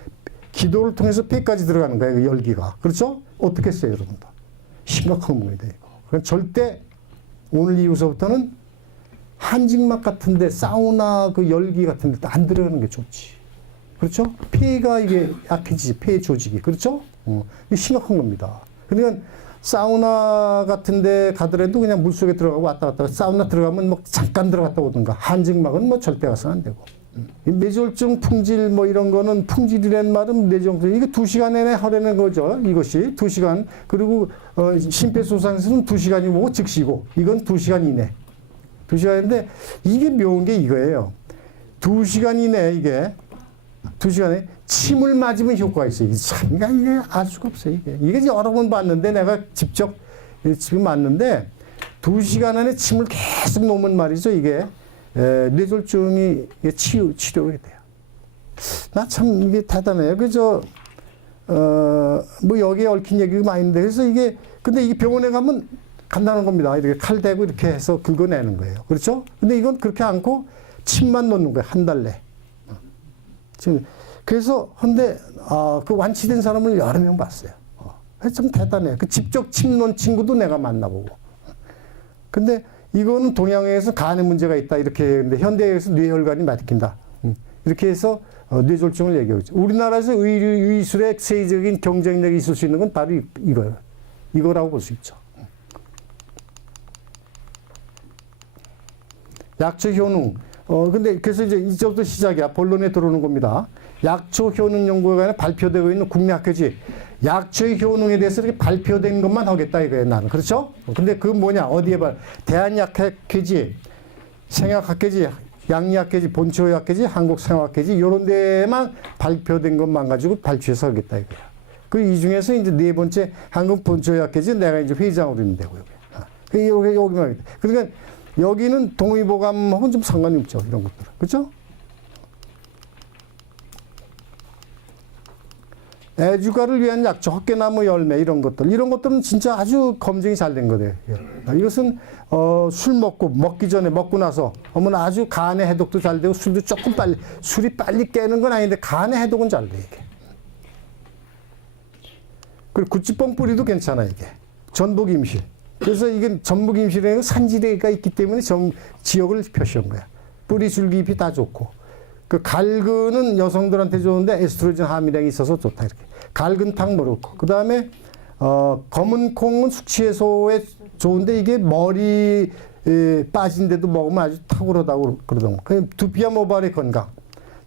기도를 통해서 폐까지 들어가는 거예요. 그 열기가. 그렇죠? 어떻게 했어요, 여러분들? 심각한 문제다, 이거. 그러니까 절대 오늘 이후서부터는 한증막 같은데 사우나 그 열기 같은데 안 들어가는 게 좋지. 그렇죠? 폐가 이게 약해지지, 폐 조직이. 그렇죠? 이게 심각한 겁니다. 그러니까 사우나 같은 데 가더라도 그냥 물속에 들어가고 왔다 갔다 사우나 들어가면 잠깐 들어갔다 오든가 한증막은 절대 가서는 안 되고 뇌졸중 풍질 이런 거는 풍질이라는 말은 뇌졸중 이게 2시간 내내 하라는 거죠. 이것이 2시간 그리고 심폐소생술은 2시간이고 즉시고 이건 2시간 이내 2시간인데 이게 묘한 게 이거예요. 2시간 이내 이게 2시간에 침을 맞으면 효과가 있어요. 참, 이게 알 수가 없어요. 이게 여러 번 봤는데 내가 직접 지금 맞는데 2시간 안에 침을 계속 놓으면 말이죠. 이게 뇌졸중이 치료가 돼요. 나 참 이게 대단해요. 그죠? 여기에 얽힌 얘기가 많이 있는데 그래서 근데 이게 병원에 가면 간단한 겁니다. 이렇게 칼 대고 이렇게 해서 긁어내는 거예요. 그렇죠? 근데 이건 그렇게 않고 침만 놓는 거예요. 한 달 내. 지금 그래서 근데 그 완치된 사람을 여러 명 봤어요. 좀 대단해요. 그 직접 침 놓은 친구도 내가 만나보고. 근데 이거는 동양에서 간에 문제가 있다 이렇게 했는데 현대에서 뇌혈관이 막힌다. 이렇게 해서 뇌졸중을 얘기하죠. 우리나라에서 의술의 세계적인 경쟁력이 있을 수 있는 건 바로 이거예요. 이거라고 볼 수 있죠. 약초 효능. 근데 그래서 이제 이제부터 시작이야. 본론에 들어오는 겁니다. 약초 효능 연구에 관해 발표되고 있는 국내 학회지. 약초의 효능에 대해서 이렇게 발표된 것만 하겠다 이거예요, 나는. 그렇죠? 근데 그 뭐냐, 어디에 봐. 대한약학회지, 생약학회지, 양리학회지, 본초의학회지, 한국생화학회지, 요런 데만 발표된 것만 가지고 발표해서 하겠다 이거야. 그 이 중에서 이제 네 번째 한국 본초의학회지 내가 이제 회장으로 있는 데고, 여기만. 그러니까 여기는 동의보감하고는 좀 상관이 없죠. 이런 것들은. 그렇죠? 애주가를 위한 약초, 헛개나무 열매 이런 것들은 진짜 아주 검증이 잘 된 거예요. 이것은 술 먹기 전에 먹고 나서 어머나 아주 간의 해독도 잘 되고 술도 조금 술이 빨리 깨는 건 아닌데 간의 해독은 잘 돼 이게. 그리고 구찌뽕 뿌리도 괜찮아 이게. 전복 임실. 그래서 이게 전복 임실에는 산지대가 있기 때문에 지역을 표시한 거야. 뿌리 줄기 잎이 다 좋고. 그 갈근은 여성들한테 좋은데 에스트로겐 함유량이 있어서 좋다 이렇게. 갈근탕 먹고. 그 다음에 검은 콩은 숙취 해소에 좋은데 이게 머리 빠진데도 먹으면 아주 탁월하다고 그러더라고요. 두피와 모발의 건강.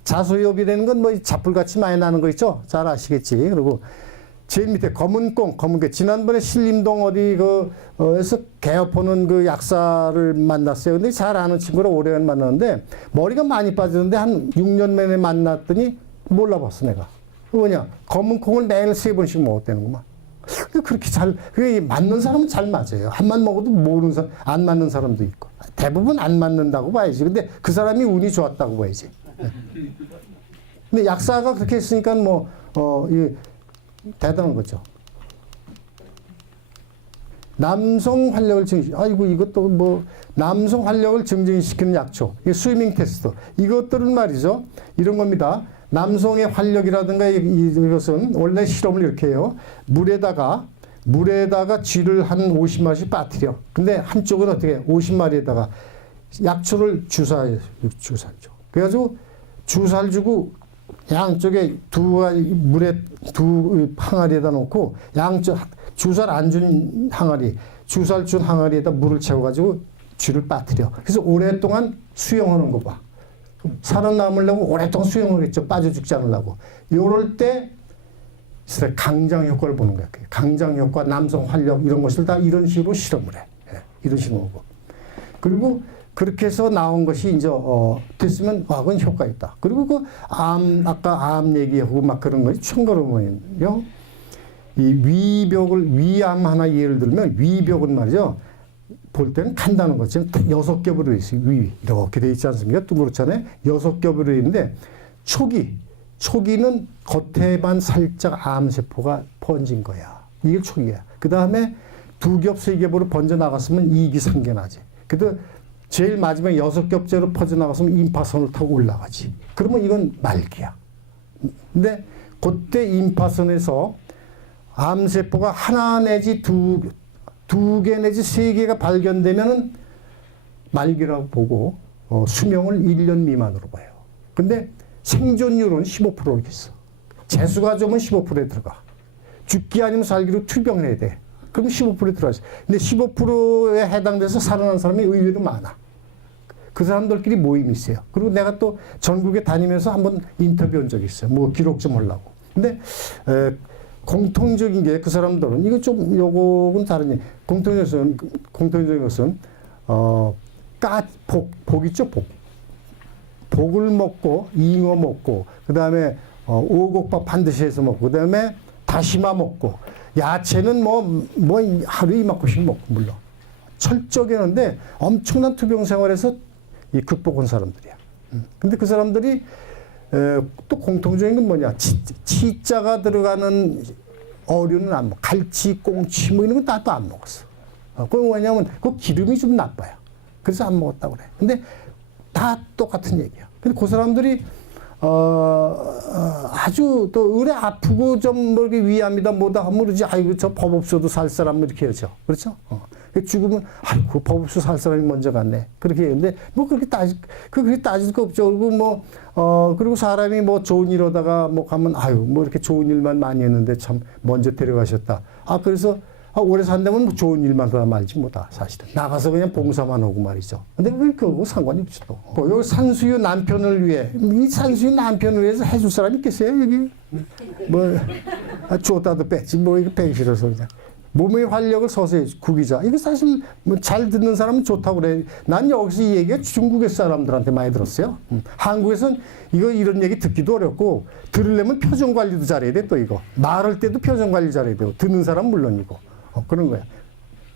자소엽이라는 건 뭐 자풀같이 많이 나는 거 있죠? 잘 아시겠지. 그리고 제일 밑에 검은 콩. 지난번에 신림동 에서 개업하는 그 약사를 만났어요. 근데 잘 아는 친구를 오래간 만났는데 머리가 많이 빠졌는데 한 6년 만에 만났더니 몰라봤어 내가. 뭐냐? 검은 콩을 매일 3번씩 먹었다는구만. 그렇게 그게 맞는 사람은 잘 맞아요. 한 만 먹어도 모르는 사람, 안 맞는 사람도 있고. 대부분 안 맞는다고 봐야지. 근데 그 사람이 운이 좋았다고 봐야지. 근데 약사가 그렇게 했으니까 대단한 거죠. 남성 활력을 이것도 남성 활력을 증진시키는 약초. 스위밍 테스트. 이것들은 말이죠. 이런 겁니다. 남성의 활력이라든가 이것은 원래 실험을 이렇게 해요. 물에다가 쥐를 한 50마리씩 빠뜨려. 근데 한쪽은 어떻게 해? 50마리에다가 약초를 주사해요. 그래가지고 주사를 주고 양쪽에 물에 두 항아리에다 놓고 양쪽 주사를 안 준 항아리, 주사를 준 항아리에다 물을 채워가지고 쥐를 빠뜨려. 그래서 오랫동안 수영하는 거 봐. 살아남으려고 오랫동안 수영하겠죠. 빠져 죽지 않으려고. 요럴 때 강장 효과를 보는 거야. 강장 효과, 남성 활력 이런 것을 다 이런 식으로 실험을 해. 이런 식으로 하고. 그리고 그렇게 해서 나온 것이 이제 됐으면 그건 효과 있다. 그리고 아까 암 얘기하고 막 그런 거지 충고로는요. 이 위암 하나 예를 들면 위벽은 말이죠. 볼 때는 간단한 거지. 6겹으로 있어요. 이렇게 돼 있지 않습니까? 둥그렇잖아요. 6겹으로 있는데 초기는 겉에만 살짝 암세포가 번진 거야. 이게 초기야. 그 다음에 2겹, 3겹으로 번져 나갔으면 2기, 3기 나지. 그래도 제일 마지막에 6겹째로 퍼져나갔으면 임파선을 타고 올라가지. 그러면 이건 말기야. 근데 그때 임파선에서 암세포가 하나 내지 두 개 내지 3개가 발견되면은 말기라고 보고 수명을 1년 미만으로 봐요. 근데 생존율은 15% 이렇게 있어. 재수가 좋으면 15%에 들어가. 죽기 아니면 살기로 투병을 해야 돼. 그럼 15%에 들어가지. 근데 15%에 해당돼서 살아난 사람이 의외로 많아. 그 사람들끼리 모임이 있어요. 그리고 내가 또 전국에 다니면서 한번 인터뷰한 적이 있어요. 기록 좀 하려고. 근데 공통적인 게 그 사람들은 요거는 다른 얘기. 공통적인 것은 복 있죠, 복. 복을 먹고 잉어 먹고 그다음에 오곡밥 반드시 해서 먹고 그다음에 다시마 먹고 야채는 하루에 이만큼씩 먹고 물론 철저하는데 엄청난 투병 생활에서 극복한 사람들이야. 근데 그 사람들이 또 공통적인 건 뭐냐? 치자가 들어가는 어류는 안 먹어. 갈치, 꽁치 이런 건 나도 안 먹었어. 그건 왜냐면 그 기름이 좀 나빠요. 그래서 안 먹었다고 그래. 근데 다 똑같은 얘기야. 근데 그 사람들이 아주 또 의뢰 아프고 좀 이렇게 위암이다 뭐다 하면 그러지. 아이고 저 법 없어도 살 사람 이렇게 하죠. 그렇죠? 죽으면 아이고 법 없어 살 사람이 먼저 갔네. 그렇게 했는데 그렇게 따질 거 없죠. 그리고 그리고 사람이 좋은 일 하다가 가면 이렇게 좋은 일만 많이 했는데 참 먼저 데려가셨다. 그래서 오래 산다면 좋은 일만 하다 말지 뭐다 사실은. 나가서 그냥 봉사만 하고 말이죠. 근데 그거 상관이 없죠 또. 여기 산수유 남편을 위해 이 산수유 남편을 위해서 해줄 사람 있겠어요 여기? 줬다도 뺐지 이거 빼기 싫어서 그냥. 몸의 활력을 서서히 구기자. 이거 사실 잘 듣는 사람은 좋다고 그래. 난 여기서 이 얘기가 중국의 사람들한테 많이 들었어요. 한국에서는 이런 얘기 듣기도 어렵고 들으려면 표정 관리도 잘해야 돼 또 이거. 말할 때도 표정 관리 잘해야 되고 듣는 사람은 물론이고 그런 거야.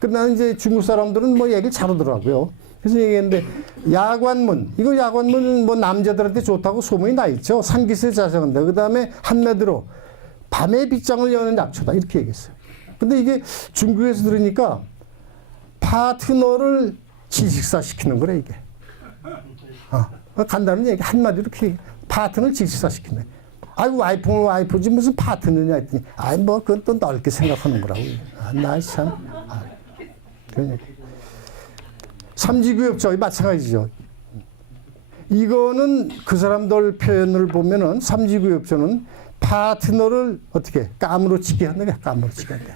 나는 이제 중국 사람들은 얘기를 잘하더라고요. 그래서 얘기했는데 야관문 야관문은 남자들한테 좋다고 소문이 나 있죠. 산기세 자생한다. 그 다음에 한마디로 밤에 빗장을 여는 약초다. 이렇게 얘기했어요. 근데 이게 중국에서 들으니까 파트너를 질식사시키는 거래, 이게. 간단한 얘기, 한마디로 이렇게 파트너를 질식사시키네. 아이고, 와이프지 무슨 파트너냐 했더니, 아이, 뭐, 그건 또 넓게 생각하는 거라고. 나 참. 그런 얘기. 삼지구엽죠. 마찬가지죠. 이거는 그 사람들 표현을 보면은 삼지구엽조는 파트너를 어떻게 까무러치게 하는 게 까무러치게 한다.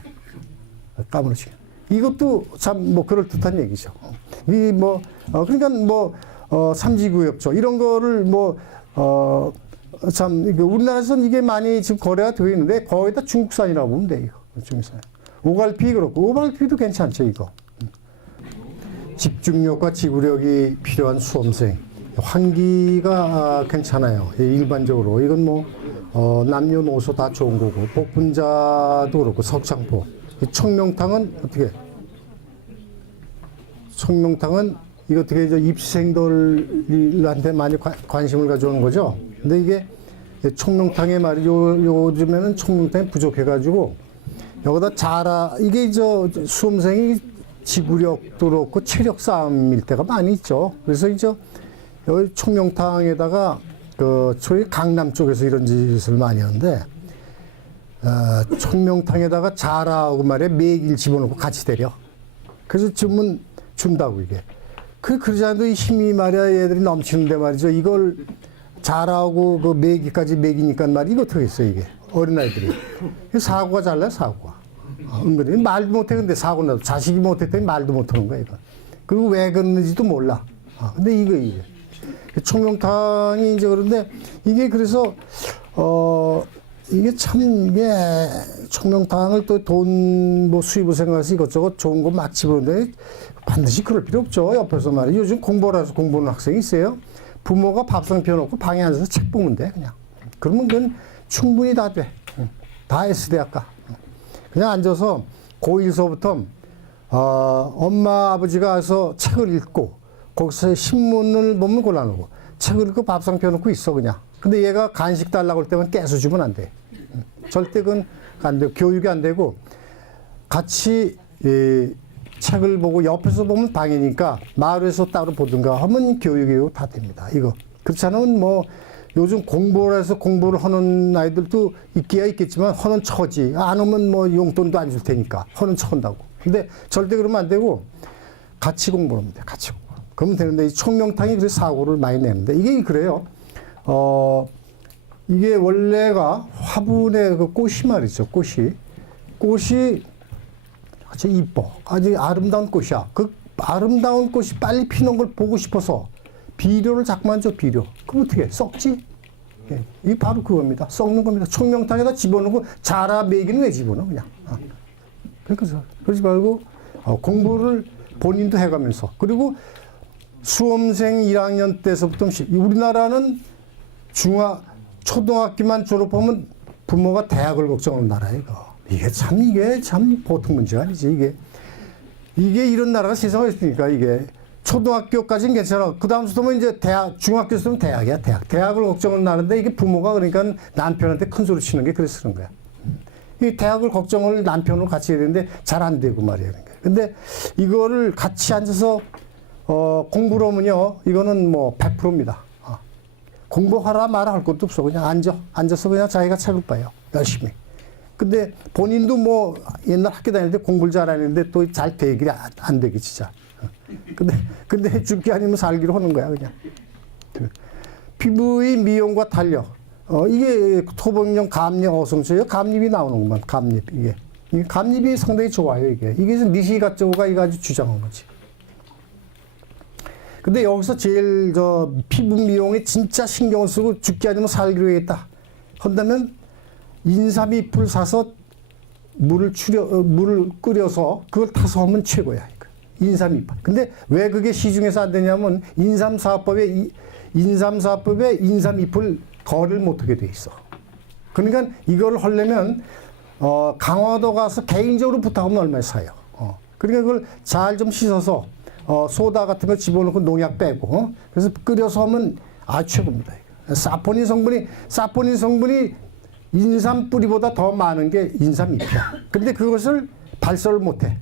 까무러치게. 이것도 참 뭐 그럴듯한 얘기죠. 이 뭐 그러니까 뭐 삼지구엽조 이런 거를 뭐 참 우리나라에서는 이게 많이 지금 거래가 되어 있는데 거의 다 중국산이라고 보면 돼 이거. 중국산. 오갈피 그렇고 오갈피도 괜찮죠 이거. 집중력과 지구력이 필요한 수험생. 환기가 괜찮아요. 일반적으로 이건 뭐 남녀노소 다 좋은 거고 복분자도 그렇고 석창포. 청명탕은 어떻게? 청명탕은 이거 어떻게 이제 입시생들한테 많이 관심을 가져오는 거죠. 근데 이게 청명탕에 말이죠. 요즘에는 청명탕이 부족해가지고 여기다 이게 수험생이 지구력도 그렇고 체력 싸움일 때가 많이 있죠. 그래서 이제 여기 청명탕에다가 저희 강남 쪽에서 이런 짓을 많이 하는데 청명탕에다가 자라하고 말이야 매길 집어넣고 같이 때려. 그래서 주면 준다고 이게. 그러지 않아도 힘이 말이야 얘들이 넘치는데 말이죠. 이걸 자라하고 그 매기까지 매기니까 말이야 이거 어떻게 했어 이게 어린아이들이. 사고가 잘 나요 사고가. 은근히 말도 못해 근데 사고 나도 자식이 못했더니 말도 못하는 거야 이거. 그리고 왜 그러는지도 몰라. 근데 이게 청명탕이 이제 그런데 이게 그래서 이게 참 이게 청명탕을 또 돈 뭐 수입을 생각해서 이것저것 좋은 거 막 집어넣는데 반드시 그럴 필요 없죠. 옆에서 말이야. 요즘 공부라서 공부하는 학생이 있어요. 부모가 밥상 펴놓고 방에 앉아서 책 보면 돼 그냥. 그러면 그건 충분히 다 돼. 다 S대학 가. 그냥 앉아서 고1서부터 엄마 아버지가 와서 책을 읽고 거기서 신문을 보면 골라놓고 책을 읽고 밥상 펴놓고 있어 그냥. 근데 얘가 간식 달라고 할 때만 깨서 주면 안 돼. 절대 그건 안 돼. 교육이 안 되고 같이 책을 보고 옆에서 보면 방해니까 마을에서 따로 보든가 하면 교육이 다 됩니다. 이거. 그렇지 않으면 뭐 요즘 공부를 해서 공부를 하는 아이들도 있기야 있겠지만 하는 척하지. 안 오면 뭐 용돈도 안 줄 테니까 하는 척 한다고. 근데 절대 그러면 안 되고 같이 공부를 하면 돼. 같이 공부. 그러면 되는데 이 청명탕이 그래서 사고를 많이 내는데 이게 그래요. 이게 원래가 화분의 그 꽃이 말이죠. 꽃이 아주 이뻐. 아주 아름다운 꽃이야. 그 아름다운 꽃이 빨리 피는 걸 보고 싶어서 비료를 자꾸만 줘, 비료. 그럼 어떻게 썩지? 예, 이게 바로 그겁니다. 썩는 겁니다. 청명탕에다 집어넣고 자라 매기는 왜 집어넣어, 그냥. 그러지 말고 공부를 본인도 해가면서. 그리고 수험생 1학년 때서부터 우리나라는 초등학교만 졸업하면 부모가 대학을 걱정하는 나라예요, 이거. 이게 참 보통 문제가 아니지, 이게 이런 나라가 세상에 있으니까, 이게. 초등학교까지는 괜찮아. 그 다음부터는 이제 중학교에서는 대학이야, 대학. 대학을 걱정을 하는데 이게 부모가 그러니까 남편한테 큰 소리 치는 게 그래서 그런 거야. 이 대학을 걱정을 남편으로 같이 해야 되는데 잘 안 되고 말이야. 근데 이거를 같이 앉아서, 공부를 하면요, 이거는 뭐 100%입니다. 공부하라 말아 할 것도 없어. 그냥 앉아서 그냥 자기가 책을 봐요. 열심히. 근데 본인도 뭐 옛날 학교 다닐 때 공부를 잘하는데 또 잘 되기 안 되기 진짜. 근데 죽기 아니면 살기로 하는 거야 그냥. 피부의 미용과 탄력. 이게 토범용 감잎 어성초예요. 감잎이 나오는구만. 감잎 이게. 감잎이 상당히 좋아요 이게. 이게 니시가쪼가 이거 아주 주장한 거지. 근데 여기서 제일 피부 미용에 진짜 신경을 쓰고 죽기 아니면 살기로 했다 한다면 인삼잎을 사서 물을 끓여서 그걸 타서 하면 최고야. 인삼잎. 근데 왜 그게 시중에서 안 되냐면 인삼사업법에 인삼잎을 거래를 못하게 돼 있어. 그러니까 이걸 하려면 강화도 가서 개인적으로 부탁하면 얼마에 사요. 그러니까 그걸 잘 좀 씻어서 소다 같은 거 집어넣고 농약 빼고 그래서 끓여서 하면 최고입니다. 사포닌 성분이 인삼 뿌리보다 더 많은 게 인삼 잎이야. 근데 그것을 발설을 못해.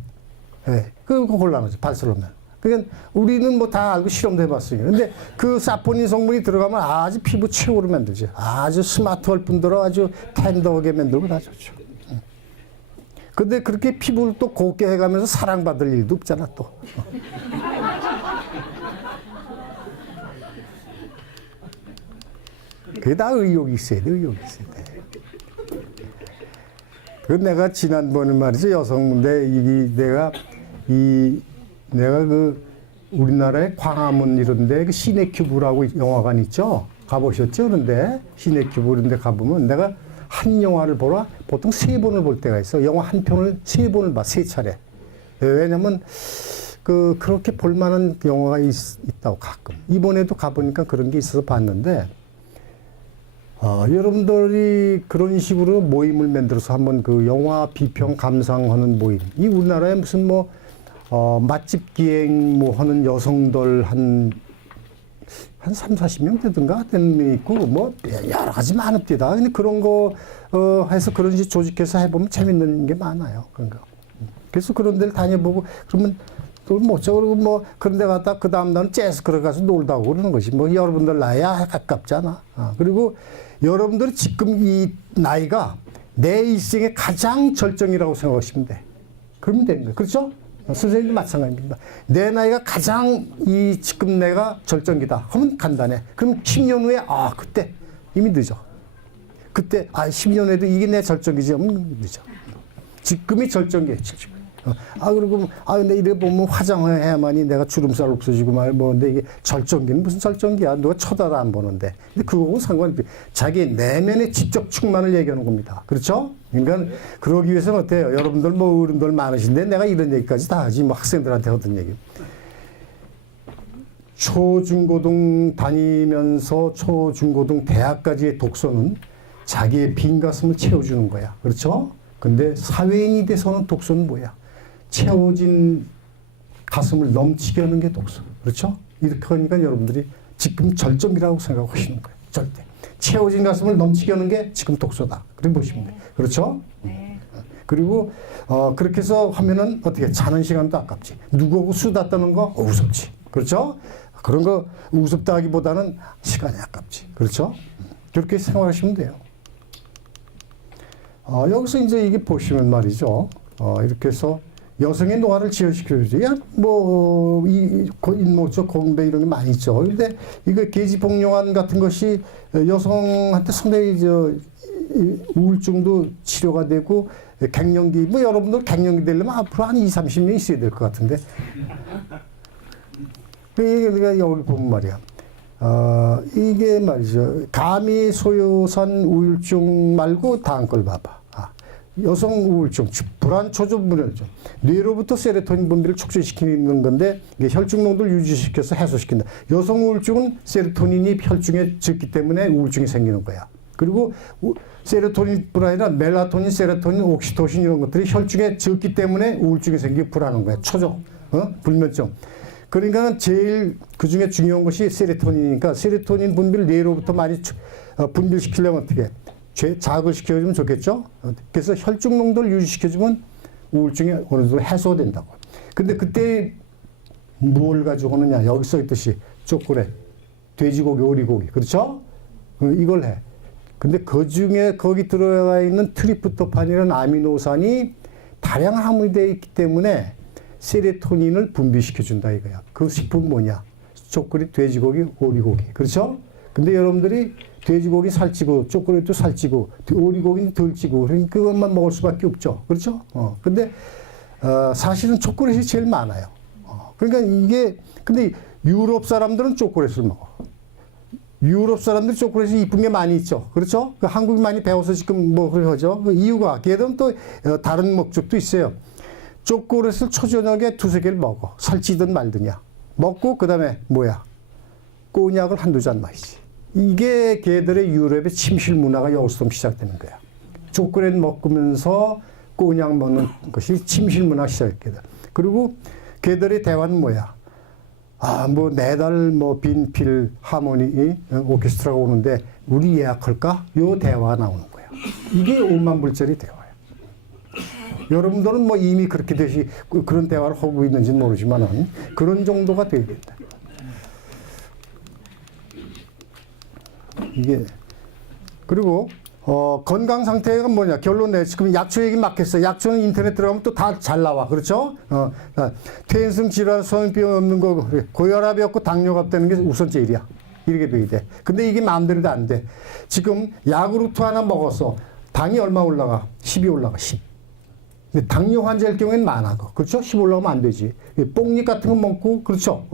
예, 그거 곤란하죠. 발설하면. 그러니까 우리는 뭐 다 알고 실험도 해봤으니까. 근데 그 사포닌 성분이 들어가면 아주 피부 최고로 만들죠. 아주 스마트할 뿐더러 아주 텐더하게 만들고 다 좋죠. 근데 그렇게 피부를 또 곱게 해가면서 사랑받을 일도 없잖아, 또. 그게 다 의욕이 있어야 돼, 의욕이 있어야 돼. 그 내가 지난번에 말이죠, 내가 그 우리나라의 광화문 이런데 그 시네큐브라고 영화관 있죠? 가보셨죠? 그런데 시네큐브 이런데 가보면 내가 한 영화를 보러 보통 3번을 볼 때가 있어. 영화 한 편을 3번을 봐, 3차례. 왜냐면 그렇게 볼만한 영화가 있다고 가끔. 이번에도 가보니까 그런 게 있어서 봤는데, 여러분들이 그런 식으로 모임을 만들어서 한번 그 영화 비평 감상하는 모임. 이 우리나라에 무슨 맛집 기행 하는 여성들 한 3, 40명 되든가 되는 게 있고, 여러 가지 많읍니다. 근데 그런 거, 해서 그런 식 조직해서 해보면 재밌는 게 많아요. 그런가. 그래서 그런 데를 다녀보고, 그러면 또 그러고 그런 데 갔다 그 다음날은 재즈 그러 가서 놀다 오고 그러는 것이 여러분들 나이야 가깝잖아. 그리고 여러분들이 지금 이 나이가 내 일생의 가장 절정이라고 생각하시면 돼. 그러면 되는 거예요. 그렇죠? 선생님도 마찬가지입니다. 내 나이가 가장 지금 내가 절정기다 하면 간단해. 그럼 10년 후에 그때 이미 늦어. 그때 10년 후에도 이게 내 절정기지 하면 늦어. 지금이 절정기예요. 그리고 근데 이래 보면 화장해야만이 내가 주름살 없어지고 근데 이게 절정기는 무슨 절정기야? 누가 쳐다도 안 보는데. 근데 그거하고 상관없이 자기 내면의 지적 충만을 얘기하는 겁니다. 그렇죠? 그러니까 그러기 위해서는 어때요? 여러분들 어른들 많으신데 내가 이런 얘기까지 다 하지 학생들한테 하던 얘기. 초중고등 다니면서 초중고등 대학까지의 독서는 자기의 빈 가슴을 채워주는 거야. 그렇죠? 근데 사회인이 돼서는 독서는 뭐야? 채워진 가슴을 넘치게 하는 게 독서. 그렇죠? 이렇게 하니까 여러분들이 지금 절정이라고 생각하시는 거예요. 절대. 채워진 가슴을 넘치게 하는 게 지금 독서다. 그렇게 보시면 돼요. 그렇죠? 네. 그리고 그렇게 해서 하면은 어떻게 자는 시간도 아깝지. 누구하고 수다 떠는 거 우습지. 그렇죠? 그런 거 우습다 하기보다는 시간이 아깝지. 그렇죠? 그렇게 생각하시면 돼요. 여기서 이제 이게 보시면 말이죠. 이렇게 해서 여성의 노화를 지연시켜주지. 인모적 공배 이런 게 많이 있죠. 근데 이거 계지복용안 같은 것이 여성한테 상당히 우울증도 치료가 되고 갱년기, 여러분들 갱년기 되려면 앞으로 한 20, 30년 있어야 될 것 같은데. 이게 여기 보면 말이야. 이게 말이죠. 감이 소요산 우울증 말고 다음 걸 봐봐. 여성 우울증, 불안, 초조한 불안증. 뇌로부터 세로토닌 분비를 촉진시키는 건데 이게 혈중 농도를 유지시켜서 해소시킨다. 여성 우울증은 세로토닌이 혈중에 적기 때문에 우울증이 생기는 거야. 그리고 세로토닌뿐 아니라 멜라토닌, 세로토닌, 옥시토신 이런 것들이 혈중에 적기 때문에 우울증이 생기고 불안한 거야. 초조, 불면증. 그러니까 제일 그 중에 중요한 것이 세로토닌이니까 세로토닌 분비를 뇌로부터 많이 분비를 시키려면 어떻게 해? 자극을 시켜주면 좋겠죠? 그래서 혈중 농도를 유지시켜주면 우울증이 어느 정도 해소된다고. 근데 그때 뭘 가지고 오느냐? 여기 써 있듯이 초콜릿, 돼지고기, 오리고기. 그렇죠? 이걸 해. 근데 그 중에 거기 들어가 있는 트리프토판이라는 아미노산이 다량 함유되어 있기 때문에 세로토닌을 분비시켜준다 이거야. 그 식품은 뭐냐? 초콜릿, 돼지고기, 오리고기. 그렇죠? 근데 여러분들이 돼지고기 살찌고, 초콜릿도 살찌고, 오리고기는 덜 찌고, 그러니까 그것만 먹을 수밖에 없죠. 그렇죠? 근데, 사실은 초콜릿이 제일 많아요. 그러니까 근데 유럽 사람들은 초콜릿을 먹어. 유럽 사람들이 초콜릿이 이쁜 게 많이 있죠. 그렇죠? 한국이 많이 배워서 지금 그러죠. 그 이유가, 걔들은 또 다른 목적도 있어요. 초콜릿을 초저녁에 2-3개를 먹어. 살찌든 말든야. 먹고, 그 다음에 꼬냑을 1-2잔 마시지. 이게 걔들의 유럽의 침실 문화가 여기서 시작되는 거야. 초콜릿 먹으면서 꼬냑 먹는 것이 침실 문화가 시작했거든. 그리고 걔들의 대화는 뭐야? 매달 빈필 하모니 오케스트라가 오는데 우리 예약할까? 요 대화가 나오는 거야. 이게 오만불짜리 대화예요. 여러분들은 뭐 이미 그렇게 되시 그런 대화를 하고 있는지는 모르지만은 그런 정도가 돼야 된다. 이게 그리고 건강 상태가 뭐냐 결론 내 지금 약초 얘기 막 했어요. 약초는 인터넷 들어가면 또 다 잘 나와 그렇죠? 퇴행성 질환, 소염병 없는 거, 고혈압이 없고 당뇨가 없다는 게 우선 제일이야. 이렇게 돼야 돼. 근데 이게 마음대로도 안 돼. 지금 야구르트 하나 먹었어. 당이 얼마 올라가? 10이 올라가 10. 근데 당뇨 환자일 경우에는 많아. 그렇죠? 10 올라가면 안 되지. 뽕잎 같은 거 먹고 그렇죠?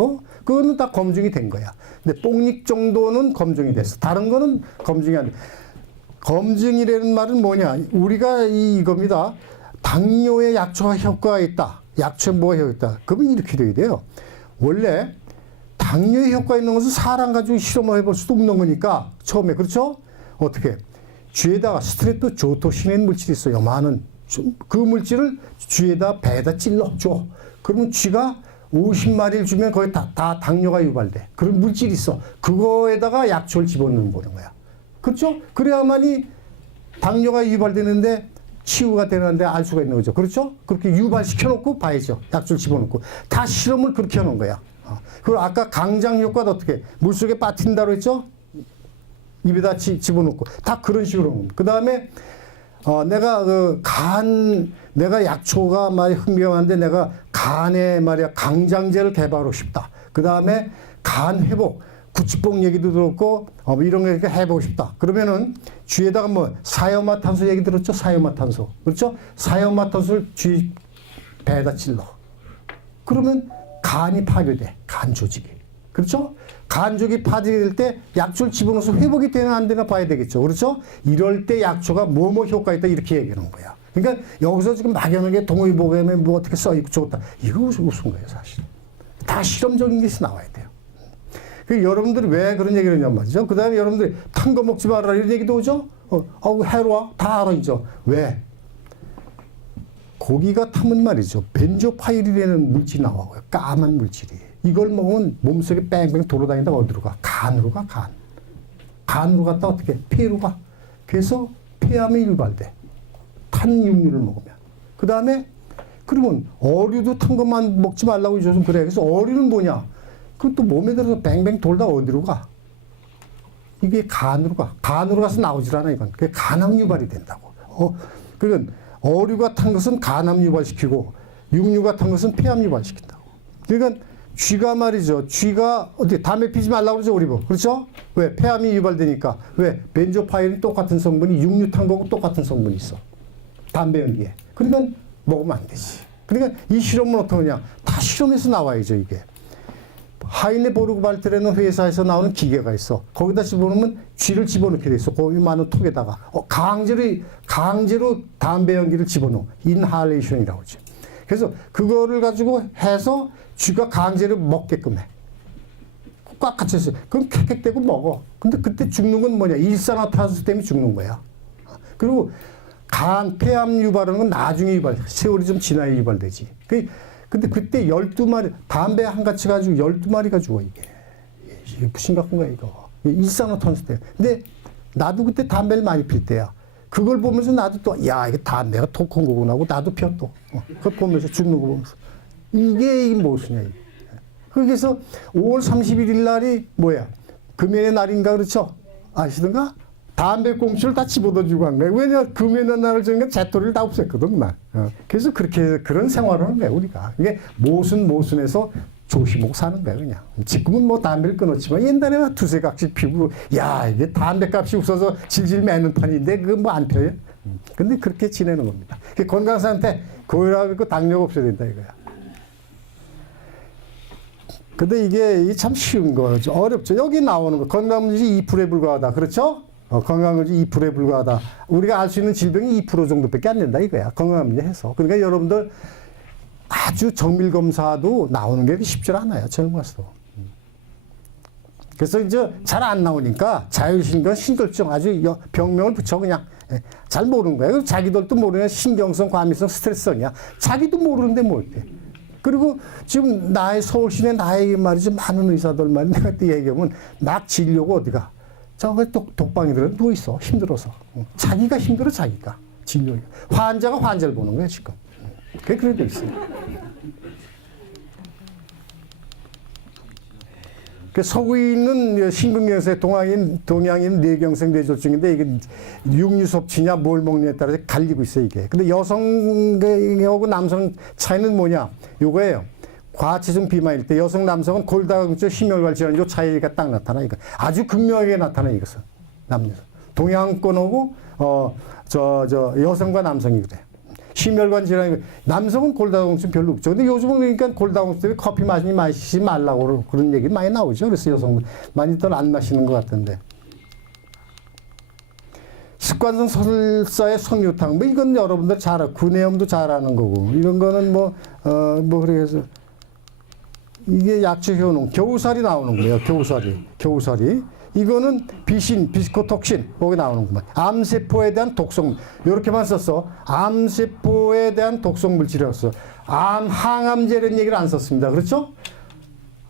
그거는 다 검증이 된 거야. 근데 뽕잎 정도는 검증이 됐어. 다른 거는 검증이 안 돼. 검증이라는 말은 뭐냐? 우리가 이겁니다. 당뇨에 약초가 효과가 있다. 약초에 뭐가 효과가 있다. 그러면 이렇게 돼야 돼요. 원래 당뇨에 효과 있는 것은 사람 가지고 실험을 해볼 수도 없는 거니까 처음에 그렇죠? 어떻게? 쥐에다가 스트레토조토신이라는 물질이 있어요. 많은 그 물질을 쥐에다 배에다 찔러 줘. 그러면 쥐가 50마리를 주면 거의 다 당뇨가 유발돼. 그런 물질이 있어. 그거에다가 약초를 집어넣는 거는 거야. 그렇죠? 그래야만이 당뇨가 유발되는데 치유가 되는데 알 수가 있는 거죠. 그렇죠? 그렇게 유발시켜 놓고 봐야죠. 약초를 집어넣고. 다 실험을 그렇게 하는 거야. 그리고 아까 강장 효과도 어떻게 물속에 빠뜨린다고 했죠? 입에다 집어넣고 다 그런 식으로 하는 그 다음에 내가 내가 약초가 말이 흥미로운데 내가 간에 말이야 강장제를 개발하고 싶다. 그 다음에 간 회복, 구치뽕 얘기도 들었고 이런 거 이렇게 해보고 싶다. 그러면은 쥐에다가 뭐 사이오마탄소 얘기 들었죠? 사이오마탄소 그렇죠? 사이오마탄소를 쥐 배에다 찔러. 그러면 간이 파괴돼. 간 조직이. 그렇죠? 간 조직이 파괴될 때 약초를 집어넣어서 회복이 되나 안 되나 봐야 되겠죠. 그렇죠? 이럴 때 약초가 뭐뭐 효과 있다 이렇게 얘기하는 거야. 그러니까 여기서 지금 막연하게 동의보감에 뭐 어떻게 써있고 좋다. 이거 무슨 거예요 사실. 다 실험적인 것이 나와야 돼요. 여러분들이 왜 그런 얘기를 하냔 말이죠. 그 다음에 여러분들이 탄 거 먹지 말아라 이런 얘기도 오죠. 해로워. 다 알아있죠. 왜? 고기가 타면 말이죠. 벤조파일이라는 물질이 나와요. 까만 물질이. 이걸 먹으면 몸속에 뺑뺑 돌아다니다가 어디로 가? 간으로 가, 간. 간으로 갔다 어떻게? 폐로 가. 그래서 폐암이 유발돼. 탄 육류를 먹으면. 그 다음에 그러면 어류도 탄 것만 먹지 말라고 요즘 그래. 그래서 어류는 뭐냐? 그것도 몸에 들어서 뱅뱅 돌다 어디로 가? 이게 간으로 가. 간으로 가서 나오질 않아, 이건. 그게 간암 유발이 된다고. 그러니까 어류가 탄 것은 간암 유발시키고 육류가 탄 것은 폐암 유발시킨다고. 그러니까 쥐가 말이죠. 쥐가 어떻게 담배 피지 말라고 그러죠, 우리 뭐. 그렇죠? 왜? 폐암이 유발되니까. 왜? 벤조파일은 똑같은 성분이 육류 탄 거고 똑같은 성분이 있어. 담배 연기에. 그러니까 먹으면 안 되지. 그러니까 이 실험은 어떻게 하냐? 다 실험에서 나와야죠, 이게. 하이네보르그발트라는 회사에서 나오는 기계가 있어. 거기다 집어넣으면 쥐를 집어넣게 돼 있어. 거기 많은 톡에다가. 강제로 담배 연기를 집어넣어. 인할레이션이라고 하죠. 그래서 그거를 가지고 해서 쥐가 강제로 먹게끔 해. 꽉 갇혀있어. 그럼 캑캑대고 먹어. 근데 그때 죽는 건 뭐냐? 일산화탄소 때문에 죽는 거야. 그리고 폐암 유발하는 건 나중에 유발. 세월이 좀 지나야 유발되지. 근데 그때 12마리, 담배 한 가치 가지고 12마리가 죽어, 이게. 심각한 거야, 이거. 일산화탄소 때문에. 근데 나도 그때 담배를 많이 필 때야. 그걸 보면서 나도 또, 야, 이게 담배가 독한 거구나 하고 나도 피웠 또. 그걸 보면서 죽는 거 보면서. 이게 무엇이냐, 이게. 그래서 5월 31일 날이 뭐야? 금연의 날인가, 그렇죠? 아시던가? 담배 꽁초를 다 집어던지고 한 거예요. 왜냐, 금연의 날을 정한 재토리를 다 없앴거든, 날. 그래서 그렇게, 그런 생활을 하는 거야, 우리가. 이게 모순에서 조심하고 사는 거야, 그냥. 지금은 뭐 담배를 끊었지만 옛날에 두세 각씩 피고, 야, 이게 담배 값이 없어서 질질 매는 판인데, 그거 뭐 안 펴요? 근데 그렇게 지내는 겁니다. 건강 상태, 고혈압 있고 당뇨가 없어야 된다, 이거야. 근데 이게 참 쉬운 거죠. 어렵죠. 여기 나오는 거. 건강문제 2%에 불과하다. 그렇죠? 건강문제 2%에 불과하다. 우리가 알 수 있는 질병이 2% 정도밖에 안 된다 이거야. 건강문제 해서. 그러니까 여러분들 아주 정밀검사도 나오는 게 쉽지 않아요. 저는 봤어. 그래서 이제 잘 안 나오니까 자율신경 신결증 아주 병명을 붙여 그냥 잘 모르는 거야. 그래서 자기들도 모르는 신경성, 과민성, 스트레스성이야. 자기도 모르는데 뭘 돼. 그리고 지금 서울시내 나에게 말이죠. 많은 의사들 말이 내가 또 얘기하면 막 진료고 어디가. 저거 독방이들은 누워 있어. 힘들어서. 자기가 힘들어, 자기가. 진료가. 환자가 환자를 보는 거야, 지금. 그게 그래 돼 있어요. 그 서구에 있는 신근경색 동양인 뇌경색 뇌졸중인데 이게 육류 섭취냐 뭘 먹느냐에 따라서 갈리고 있어요, 이게. 근데 여성하고 남성 차이는 뭐냐? 요거예요. 과체중 비만일 때 여성 남성은 골다공증 심혈관 질환 요 차이가 딱 나타나. 이거 아주 극명하게 나타나, 이것은. 남녀. 동양권하고 여성과 남성이 그래. 심혈관 질환, 남성은 골다공증 별로 없죠. 근데 요즘은 그러니까 골다공증 때문에 커피 마시지 말라고 그런 얘기 많이 나오죠. 그래서 여성은 많이들 안 마시는 것 같은데. 습관성 설사의 석류탕, 뭐 이건 여러분들 잘 알고, 구내염도 잘 아는 거고, 이런 거는 그래서 이게 약초 효능, 겨우살이 나오는 거예요. 겨우살이. 이거는 비스코톡신, 거기 나오는구만. 암세포에 대한 독성, 이렇게만 썼어. 암세포에 대한 독성 물질이었어. 항암제라는 얘기를 안 썼습니다. 그렇죠?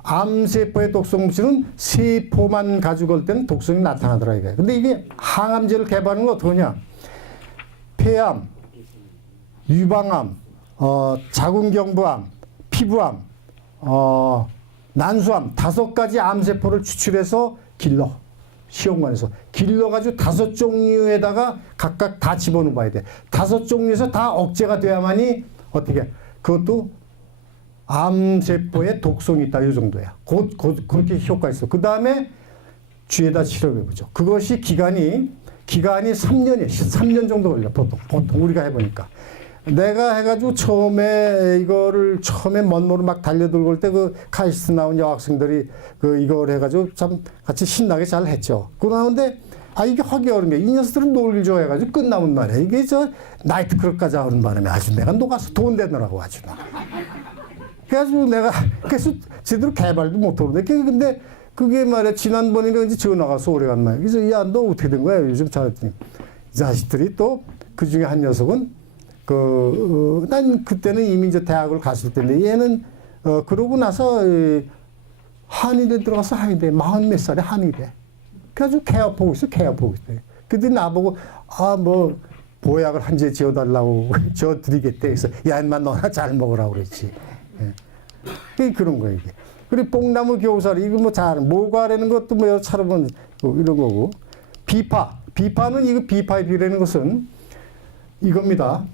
암세포의 독성 물질은 세포만 가지고 올 때는 독성이 나타나더라, 이게. 근데 이게 항암제를 개발하는 건 어떠냐? 폐암, 유방암, 자궁경부암, 피부암, 난수암, 5가지 암세포를 추출해서 시험관에서 길러가지고 5종류에다가 각각 다 집어넣어봐야 돼. 5종류에서 다 억제가 돼야만이 어떻게, 그것도 암세포에 독성이 있다, 이 정도야. 그렇게 효과 있어. 그 다음에 쥐에다 실험해보죠. 그것이 기간이 3년이에요. 3년 정도 걸려, 보통 우리가 해보니까. 내가 해가지고 처음에 먼모로 막 달려들고 올 때 그 카이스트 나온 여학생들이 이걸 해가지고 참 같이 신나게 잘 했죠. 그러는데, 이게 하기 어려운 게, 이 녀석들은 놀기 좋아해가지고 끝나면 말이야. 이게 나이트클럽까지 하는 바람에 아주 내가 녹아서 돈 내느라고 아주 나. 그래서 제대로 개발도 못하는데, 근데 그게 말이야, 지난번에 이제 전화가 와서 오래간만에. 그래서, 야, 너 어떻게 된 거야? 요즘 잘했더니. 이 자식들이 또 그 중에 한 녀석은 난 그때는 이미 이제 대학을 갔을 때인데, 얘는, 그러고 나서, 한의대 들어가서 한의대, 40몇 살에 한의대. 그래가지고 개업하고 있어. 근데 나보고, 보약을 한 제 지어달라고, 지어드리겠대. 그래서, 야, 인마 너나 잘 먹으라고 그랬지. 예. 그런 거예요, 이게. 그리고 뽕나무 겨우살이, 이거 모과라는 것도 여러 차례 이런 거고. 비파는 비파잎이라는 것은, 이겁니다.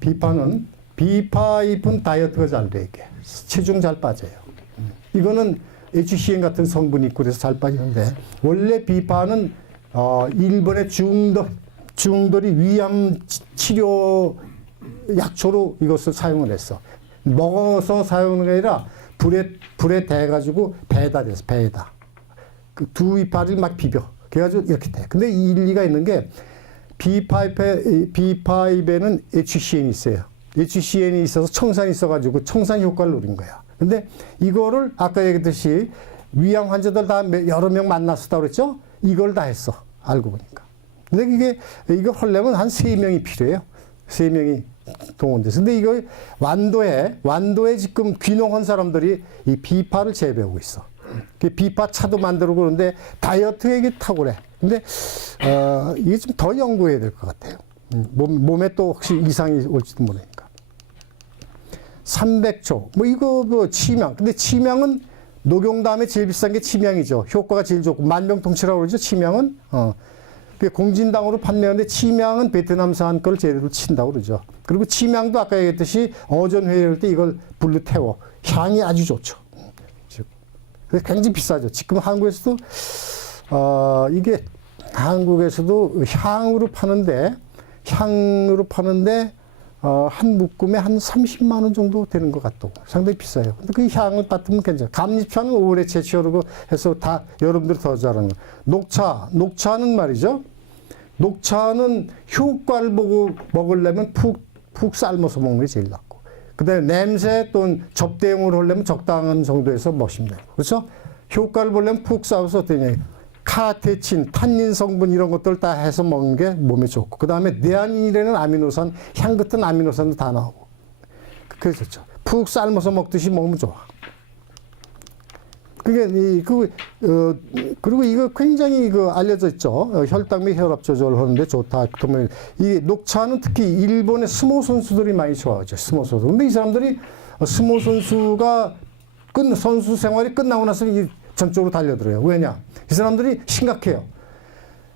비파잎은 다이어트가 잘 돼, 이게. 체중 잘 빠져요. 이거는 HCN 같은 성분이 있고 그래서 잘 빠지는데, 원래 비파는, 일본의 중돌이 위암 치료 약초로 이것을 사용을 했어. 먹어서 사용하는 게 아니라 불에 대가지고 배에다 됐어, 배에다. 그 두 이파를 막 비벼. 그래가지고 이렇게 돼. 근데 이 일리가 있는 게, 비파잎에는 HCN이 있어요. HCN이 있어서 청산이 있어가지고 청산 효과를 누린 거야. 근데 이거를 아까 얘기했듯이 위암 환자들 다 여러 명 만났었다고 그랬죠? 이걸 다 했어. 알고 보니까. 근데 이거 하려면 한 3명이 필요해요. 3명이 동원돼서. 근데 이거 완도에 지금 귀농한 사람들이 이 비파를 재배하고 있어. 비파 차도 만들고 그러는데 다이어트에 탁월해. 근데 이게 좀 더 연구해야 될 것 같아요. 몸에 또 혹시 이상이 올지도 모르니까. 300초. 이거 치명. 근데 치명은 녹용 다음에 제일 비싼 게 치명이죠. 효과가 제일 좋고 만병통치라고 그러죠. 치명은 공진당으로 판매하는데 치명은 베트남산 걸 제대로 친다고 그러죠. 그리고 치명도 아까 얘기했듯이 어전 회의할 때 이걸 불로 태워. 향이 아주 좋죠. 그래서 굉장히 비싸죠. 지금 한국에서도 이게 한국에서도 향으로 파는데 한 묶음에 한 30만 원 정도 되는 것 같다고. 상당히 비싸요. 근데 그 향을 맡으면 괜찮아요. 감잎차는 오래 채취하고 해서 다 여러분들이 더 잘하는 거예요. 녹차는 말이죠. 녹차는 효과를 보고 먹으려면 푹 삶아서 먹는 게 제일 낫고. 그 다음에 냄새 또는 접대용으로 하려면 적당한 정도에서 먹으면 돼요. 그렇죠? 효과를 보려면 푹 싸워서 어떠냐. 카테친, 탄닌 성분 이런 것들 다 해서 먹는 게 몸에 좋고. 그 다음에 네안인이라는 아미노산, 향 같은 아미노산도 다 나오고. 그래서 좋죠. 푹 삶아서 먹듯이 먹으면 좋아. 그게 그리고 이거 굉장히 알려져 있죠. 혈당 및 혈압 조절하는데 좋다. 그러면 이 녹차는 특히 일본의 스모 선수들이 많이 좋아하죠. 스모 선수. 근데 이 사람들이 스모 선수가 선수 생활이 끝나고 나서 이 전적으로 달려들어요. 왜냐? 이 사람들이 심각해요.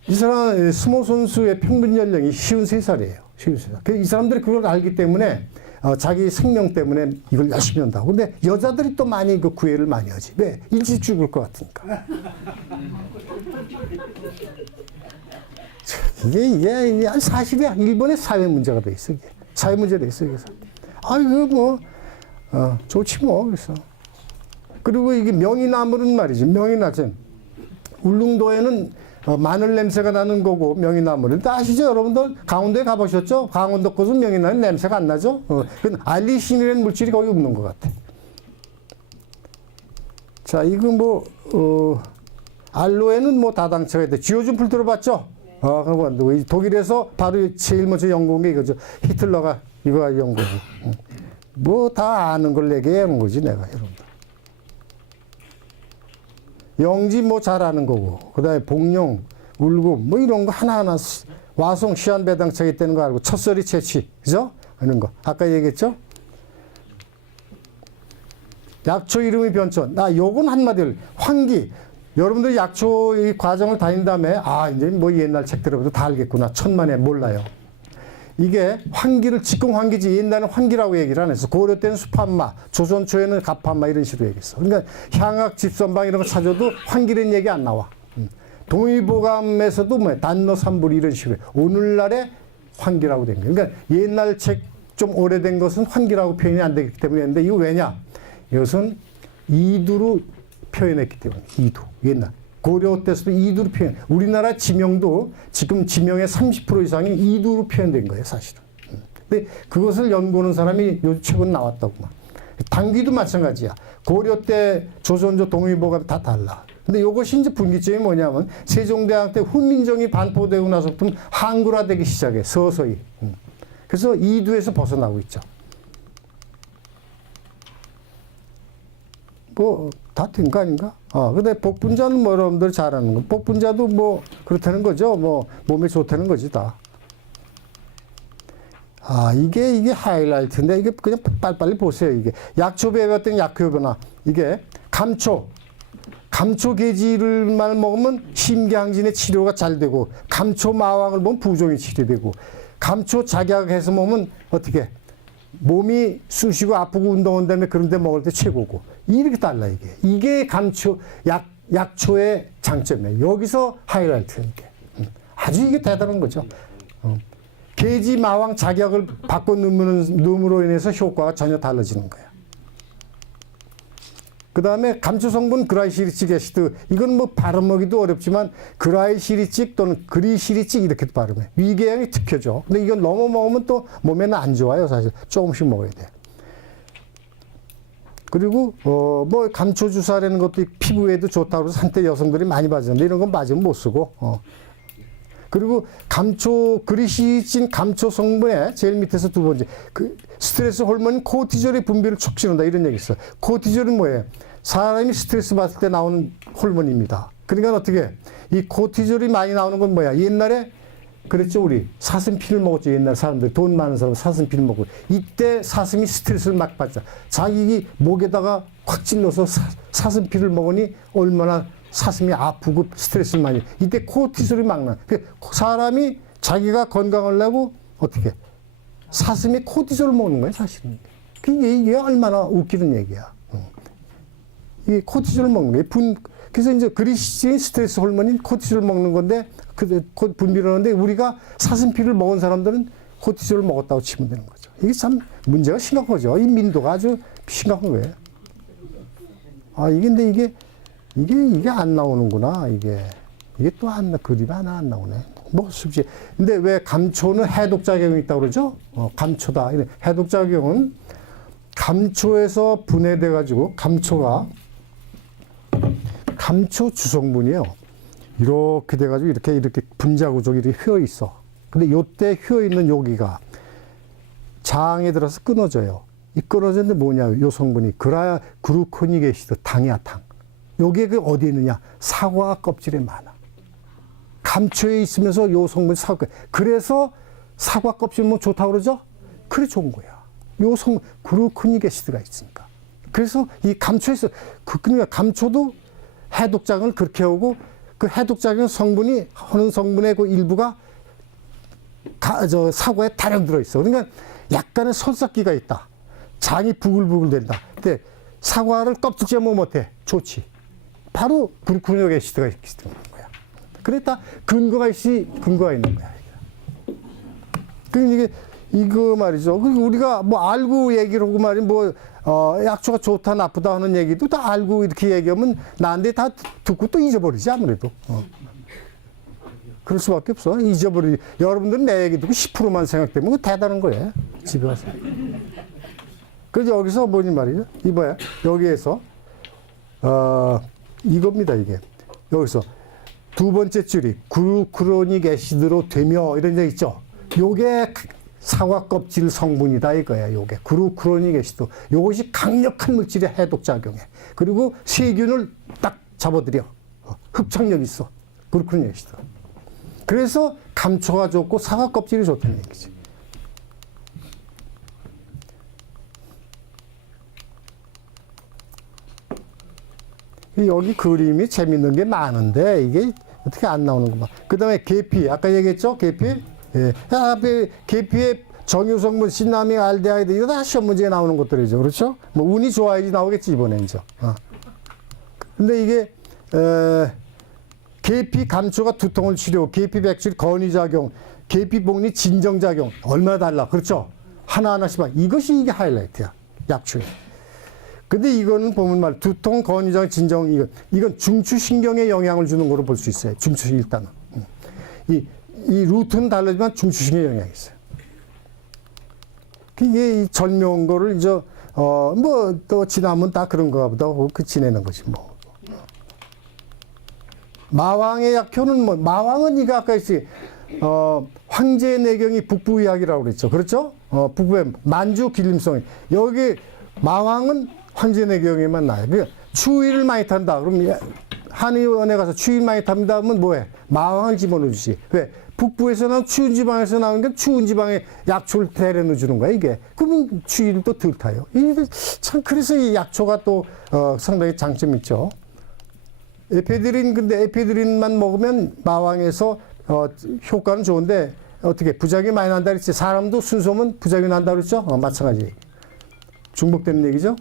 이 사람 스모 선수의 평균 연령이 53살이에요. 53살. 이 사람들이 그걸 알기 때문에 자기 생명 때문에 이걸 열심히 한다고. 근데 여자들이 또 많이 그 구애를 많이 하지. 왜? 일찍 죽을 것 같으니까. 이게 사실이야. 일본의 사회 문제가 돼 있어. 이게. 사회 문제가 돼 있어. 그래서. 이거 좋지 뭐. 그래서. 그리고 이게 명이나물은 말이지. 명이나물. 울릉도에는 마늘 냄새가 나는 거고 명이나물은 아시죠 여러분들? 강원도에 가보셨죠? 강원도 곳은 명이나물 냄새가 안 나죠? 그건 알리신이라는 물질이 거기 없는 것 같아. 자, 이거 알로에는 다당차가 있대. 지오준풀 들어봤죠? 그럼 독일에서 바로 제일 먼저 연구한 게 이거죠. 히틀러가 이거 연구하고. 다 아는 걸 내게 하는 거지 내가 여러분들. 영지 잘 아는 거고, 그 다음에 복룡, 울금, 이런 거 하나하나, 와송, 시안 배당차가 있다는 거 알고, 첫서리 채취, 그죠? 이런 거. 아까 얘기했죠? 약초 이름의 변천. 요건 한마디로, 환기. 여러분들이 약초 이 과정을 다닌 다음에, 이제 옛날 책 들어봐도 다 알겠구나. 천만에 몰라요. 이게 환기를, 지금 환기지, 옛날에는 환기라고 얘기를 안 했어. 고려 때는 수판마, 조선 초에는 갑판마 이런 식으로 얘기했어. 그러니까 향악, 집선방 이런 거 찾아도 환기라는 얘기 안 나와. 동의보감에서도 단노 삼불 이런 식으로 해. 오늘날의 환기라고 된 거예요. 그러니까 옛날 책 좀 오래된 것은 환기라고 표현이 안 되기 때문에 했는데 이거 왜냐? 이것은 이두로 표현했기 때문에. 이두. 옛날. 고려 때서도 이두로 표현. 우리나라 지명도 지금 지명의 30% 이상이 이두로 표현된 거예요, 사실은. 근데 그것을 연구하는 사람이 요즘 최근 나왔다고만. 당귀도 마찬가지야. 고려 때 조선조 동의보감 다 달라. 근데 이것이 이제 분기점이 뭐냐면 세종대왕 때 훈민정이 반포되고 나서부터 한글화되기 시작해, 서서히. 그래서 이두에서 벗어나고 있죠. 다 된 거 아닌가? 근데 복분자는 여러분들 잘 아는 거. 복분자도 그렇다는 거죠. 몸에 좋다는 거지, 다. 이게 하이라이트인데, 이게 그냥 빨리빨리 보세요, 이게. 약초 배웠더니 약효변화. 이게 감초 게지를만 먹으면 심경진의 치료가 잘 되고, 감초 마왕을 먹으면 부종이 치료되고, 감초 작약해서 먹으면 어떻게? 몸이 쑤시고 아프고 운동한다음에 그런 데 먹을 때 최고고. 이렇게 달라, 이게. 이게 약초의 장점이에요. 여기서 하이라이트야, 이게. 아주 이게 대단한 거죠. 게지 마왕 자격을 바꿔 넣음으로 인해서 효과가 전혀 달라지는 거야. 그 다음에 감초 성분 그라이시리칙 애시드. 이건 발음하기도 어렵지만 그라이시리칙 또는 그리시리칙 이렇게 발음해. 위궤양이 특효죠. 근데 이건 너무 먹으면 또 몸에는 안 좋아요, 사실. 조금씩 먹어야 돼. 그리고 감초 주사라는 것도 피부에도 좋다고 해서 한때 여성들이 많이 맞았는데 이런 건 맞으면 못 쓰고. 그리고 그리시진 감초 성분의 제일 밑에서 두 번째, 스트레스 호르몬인 코티졸의 분비를 촉진한다, 이런 얘기 있어요. 코티졸은 뭐예요? 사람이 스트레스 받을 때 나오는 호르몬입니다. 그러니까 어떻게, 이 코티졸이 많이 나오는 건 뭐야? 옛날에 그랬죠, 우리. 사슴피를 먹었죠, 옛날 사람들. 돈 많은 사람 사슴피를 먹고. 이때 사슴이 스트레스를 막 받자. 자기 목에다가 콱 찔러서 사슴피를 먹으니 얼마나 사슴이 아프고 스트레스를 많이. 이때 코티솔이 막 나. 사람이 자기가 건강하려고 어떻게? 사슴이 코티솔을 먹는 거예요, 사실은. 이게 얼마나 웃기는 얘기야. 이게 코티솔을 먹는 거예요. 그래서 이제 그리시진 스트레스 호르몬인 코티솔을 먹는 건데, 분비를 하는데, 우리가 사슴피를 먹은 사람들은 코티솔을 먹었다고 치면 되는 거죠. 이게 참 문제가 심각한 거죠. 이 민도가 아주 심각한 거예요. 근데 이게 안 나오는구나, 이게 또 그림이 하나 안 나오네. 쉽지. 근데 왜 감초는 해독작용이 있다고 그러죠? 감초다. 해독작용은 감초에서 분해돼가지고, 감초 주성분이에요. 이렇게 돼가지고 이렇게 분자구조가 이렇게 휘어 있어. 근데 요때 휘어 있는 여기가 장에 들어서 끊어져요. 이 끊어졌는데 뭐냐, 요 성분이. 그루코닉 애시드, 당이야, 당. 요게 그 어디에 있느냐? 사과 껍질에 많아. 감초에 있으면서 요 성분이 사과. 그래서 사과 껍질 뭐 좋다고 그러죠? 그래 좋은 거야. 요 성분, 글루코닉 애시드가 있으니까. 그래서 이 감초에서, 그러니까 감초도 해독작용을 그렇게 하고, 그 해독작용 성분이, 하는 성분의 그 일부가 사과에 다량 들어있어. 그러니까 약간의 설사기가 있다. 장이 부글부글 된다. 근데 사과를 껍질째 먹으면 어때? 좋지. 바로 글루코닉 애시드가 있기 때문에 거야. 그랬다 근거가 있는 거야. 그러니까 이거 말이죠. 우리가 뭐 알고 얘기를 하고 말이 약초가 좋다 나쁘다 하는 얘기도 다 알고 이렇게 얘기하면 나한테 다 듣고 또 잊어버리지 아무래도. 그럴 수밖에 없어. 여러분들은 내 얘기 듣고 10%만 생각되면 그거 대단한 거예요. 집에 와서. 그래서 여기서 뭐니 말이죠. 이봐요. 여기에서 이겁니다 이게. 여기서 두 번째 줄이 글루코닉 애시드로 되며 이런 데 있죠. 요게 사과 껍질 성분이다 이거야. 요게 글루코닉 애시드. 요것이 강력한 물질의 해독 작용해. 그리고 세균을 딱 잡아들여. 흡착력 있어. 글루코닉 애시드. 그래서 감초가 좋고 사과 껍질이 좋다는 얘기지. 여기 그림이 재밌는 게 많은데 이게 어떻게 안 나오는구만. 그 다음에 계피. 아까 얘기했죠? 계피. 예. 계피의 정유성분, 신라민, 알데하이드 이거 다 시험 문제에 나오는 것들이죠. 그렇죠? 뭐 운이 좋아야지 나오겠지 이번에 이제. 근데 이게 계피 감초가 두통을 치료, 계피 백질 건의작용, 계피 복리 진정작용 얼마나 달라. 그렇죠? 하나하나씩 봐. 이것이 이게 하이라이트야. 약초에. 근데 이거는 보면 두통, 건의작용, 진정 이건 중추신경에 영향을 주는 거로 볼 수 있어요. 중추신 일단은. 이 루트는 다르지만 중추신경에 영향이 있어요. 이게 이 절묘한 거를 이제 뭐 또 지나면 다 그런가 보다 하고 그 지내는 거지 뭐. 마왕의 약효는 뭐 마왕은 이거 아까 했지 황제의 내경이 북부의학이라고 그랬죠. 그렇죠? 북부의 만주 길림성 여기 마왕은 황제의 내경에만 나요. 그러니까 추위를 많이 탄다. 그럼 한의원에 가서 추위 많이 탑니다 하면 뭐해? 마왕을 집어넣어 주지. 왜? 북부에서는 추운 지방에서 나오는 게 추운 지방에 약초를 대려 넣어주는 거야, 이게. 그러면 추위를 또 덜 타요. 이게 참, 그래서 이 약초가 또, 상당히 장점이 있죠. 근데 에페드린만 먹으면 마왕에서, 효과는 좋은데, 어떻게, 부작용이 많이 난다 그랬지. 사람도 순소면 부작용이 난다 그랬죠? 마찬가지. 중복되는 얘기죠.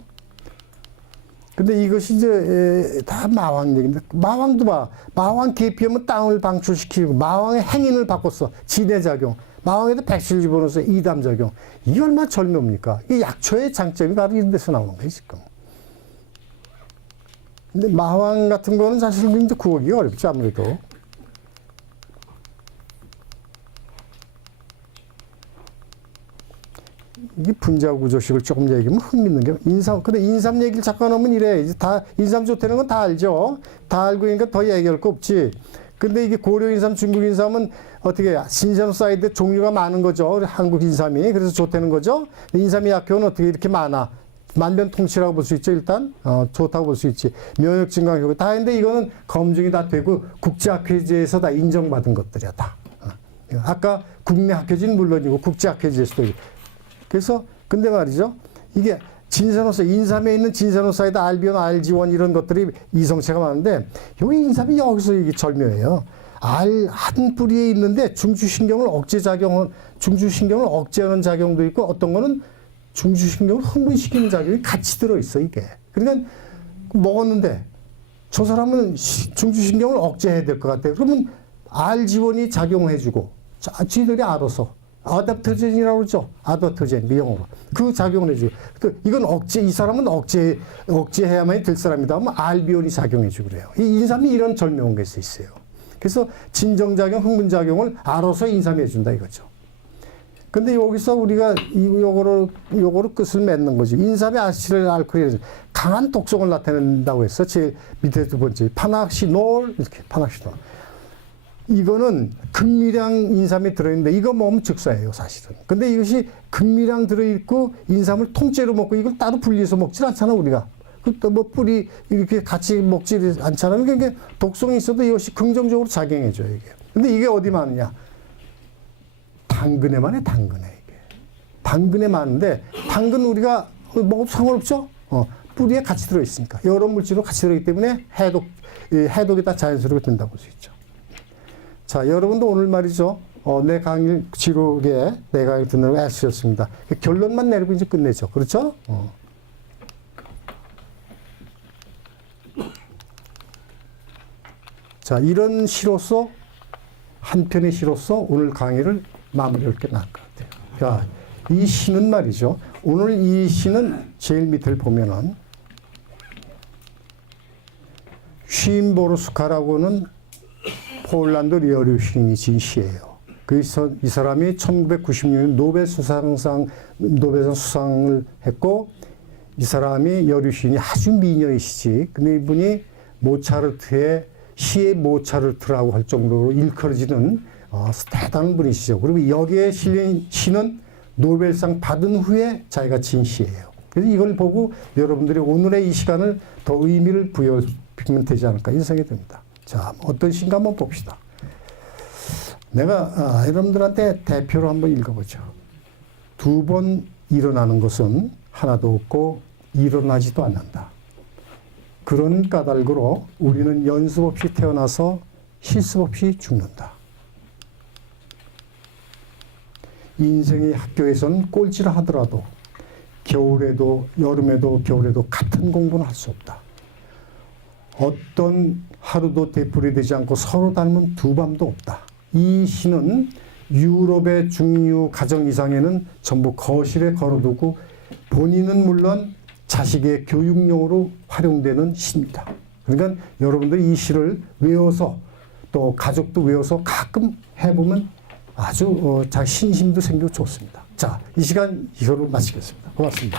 근데 이것이 이제 다 마왕 얘기인데 마왕도 봐. 마왕 계피하면 땅을 방출시키고 마왕의 행인을 바꿨어. 진해작용. 마왕에도 백신을 집어넣어서 이담작용. 이게 얼마나 절묘합니까? 이 약초의 장점이 바로 이런 데서 나오는 거예요, 지금. 근데 마왕 같은 거는 사실 이제 구하기가 어렵죠, 아무래도. 이게 분자구조식을 조금 얘기하면 흥미있는 게 근데 인삼 얘기를 잠깐 하면 이래. 이제 다 인삼 좋다는 건 다 알죠. 다 알고 있으니까 더 얘기할 거 없지. 근데 이게 고려 인삼, 중국 인삼은 어떻게 신선사이드 종류가 많은 거죠. 한국 인삼이. 그래서 좋다는 거죠. 인삼의 약효는 어떻게 이렇게 많아. 만변통치라고 볼 수 있죠. 일단 좋다고 볼 수 있지. 면역 증강 효과 다 했는데 이거는 검증이 다 되고 국제학회지에서 다 인정받은 것들이야 다. 아까 국내 학회지는 물론이고 국제학회지에서도. 그래서 근데 말이죠. 이게 진산호사 인삼에 있는 진산호사이드 알비온, 알지원 이런 것들이 이성체가 많은데 여기 인삼이 여기서 이게 절묘해요. 한 뿌리에 있는데 중추신경을 억제하는 작용도 있고 어떤 거는 중추신경을 흥분시키는 작용이 같이 들어있어 이게. 그러니까 먹었는데 저 사람은 중추신경을 억제해야 될 것 같아요. 그러면 알지원이 작용해주고 쥐들이 알아서 아답토젠이라고 그러죠. 아답토젠 미용어로 그 작용을 해주고 이건 이 사람은 억제해야만 될 사람이다 하면 알비온이 작용해주고 그래요. 이 인삼이 이런 절묘한 게 있어요. 그래서 진정작용, 흥분작용을 알아서 인삼이 해준다 이거죠. 근데 여기서 우리가 요거를 끝을 맺는 거지. 인삼의 아시틸 알코올이 강한 독성을 나타낸다고 했어. 제 밑에 두 번째 파낙시놀 이렇게 파낙시놀. 이거는 극미량 인삼이 들어있는데 이거 먹으면 즉사예요 사실은. 근데 이것이 극미량 들어있고 인삼을 통째로 먹고 이걸 따로 분리해서 먹질 않잖아 우리가. 그또 뭐 뿌리 이렇게 같이 먹지 않잖아요. 그러니까 독성이 있어도 이것이 긍정적으로 작용해줘요, 이게. 근데 이게 어디 많으냐? 당근에만 해, 당근에. 이게. 당근에 많은데, 당근 우리가 먹어도 상관없죠? 뿌리에 같이 들어있으니까. 여러 물질로 같이 들어있기 때문에 해독이 다 자연스럽게 된다고 볼 수 있죠. 자, 여러분도 오늘 말이죠. 내 강의 지록에 내 강의 듣느라고 애쓰셨습니다. 결론만 내리고 이제 끝내죠. 그렇죠? 자, 이런 시로서, 한 편의 시로서 오늘 강의를 마무리할 게 나을 것 같아요. 자, 이 시는 말이죠. 오늘 이 시는 제일 밑을 보면은, 쉼보르스카라고는 폴란드 여류 시인이 지은 시예요. 그래서 이 사람이 1996년 노벨상 수상을 했고, 이 사람이 여류 시인이 아주 미녀이시지. 근데 이분이 모차르트의 시의 모차르트라고 할 정도로 일컬어지는 대단한 분이시죠. 그리고 여기에 실린 시는 노벨상 받은 후에 자기가 지은 시예요. 그래서 이걸 보고 여러분들이 오늘의 이 시간을 더 의미를 부여하면 되지 않을까 이런 생각이 듭니다. 자, 어떤 시인가 한번 봅시다. 내가 여러분들한테 대표로 한번 읽어보죠. 2번 일어나는 것은 하나도 없고 일어나지도 않는다. 그런 까닭으로 우리는 연습 없이 태어나서 실습 없이 죽는다. 인생의 학교에서는 꼴찌를 하더라도 겨울에도 여름에도 겨울에도 같은 공부는 할 수 없다. 어떤 하루도 되풀이되지 않고 서로 닮은 두 밤도 없다. 이 시는 유럽의 중류 가정 이상에는 전부 거실에 걸어두고 본인은 물론 자식의 교육용으로 활용되는 시입니다. 그러니까 여러분들이 이 시를 외워서 또 가족도 외워서 가끔 해보면 아주 신심도 생기고 좋습니다. 자, 이 시간 이거로 마치겠습니다. 고맙습니다.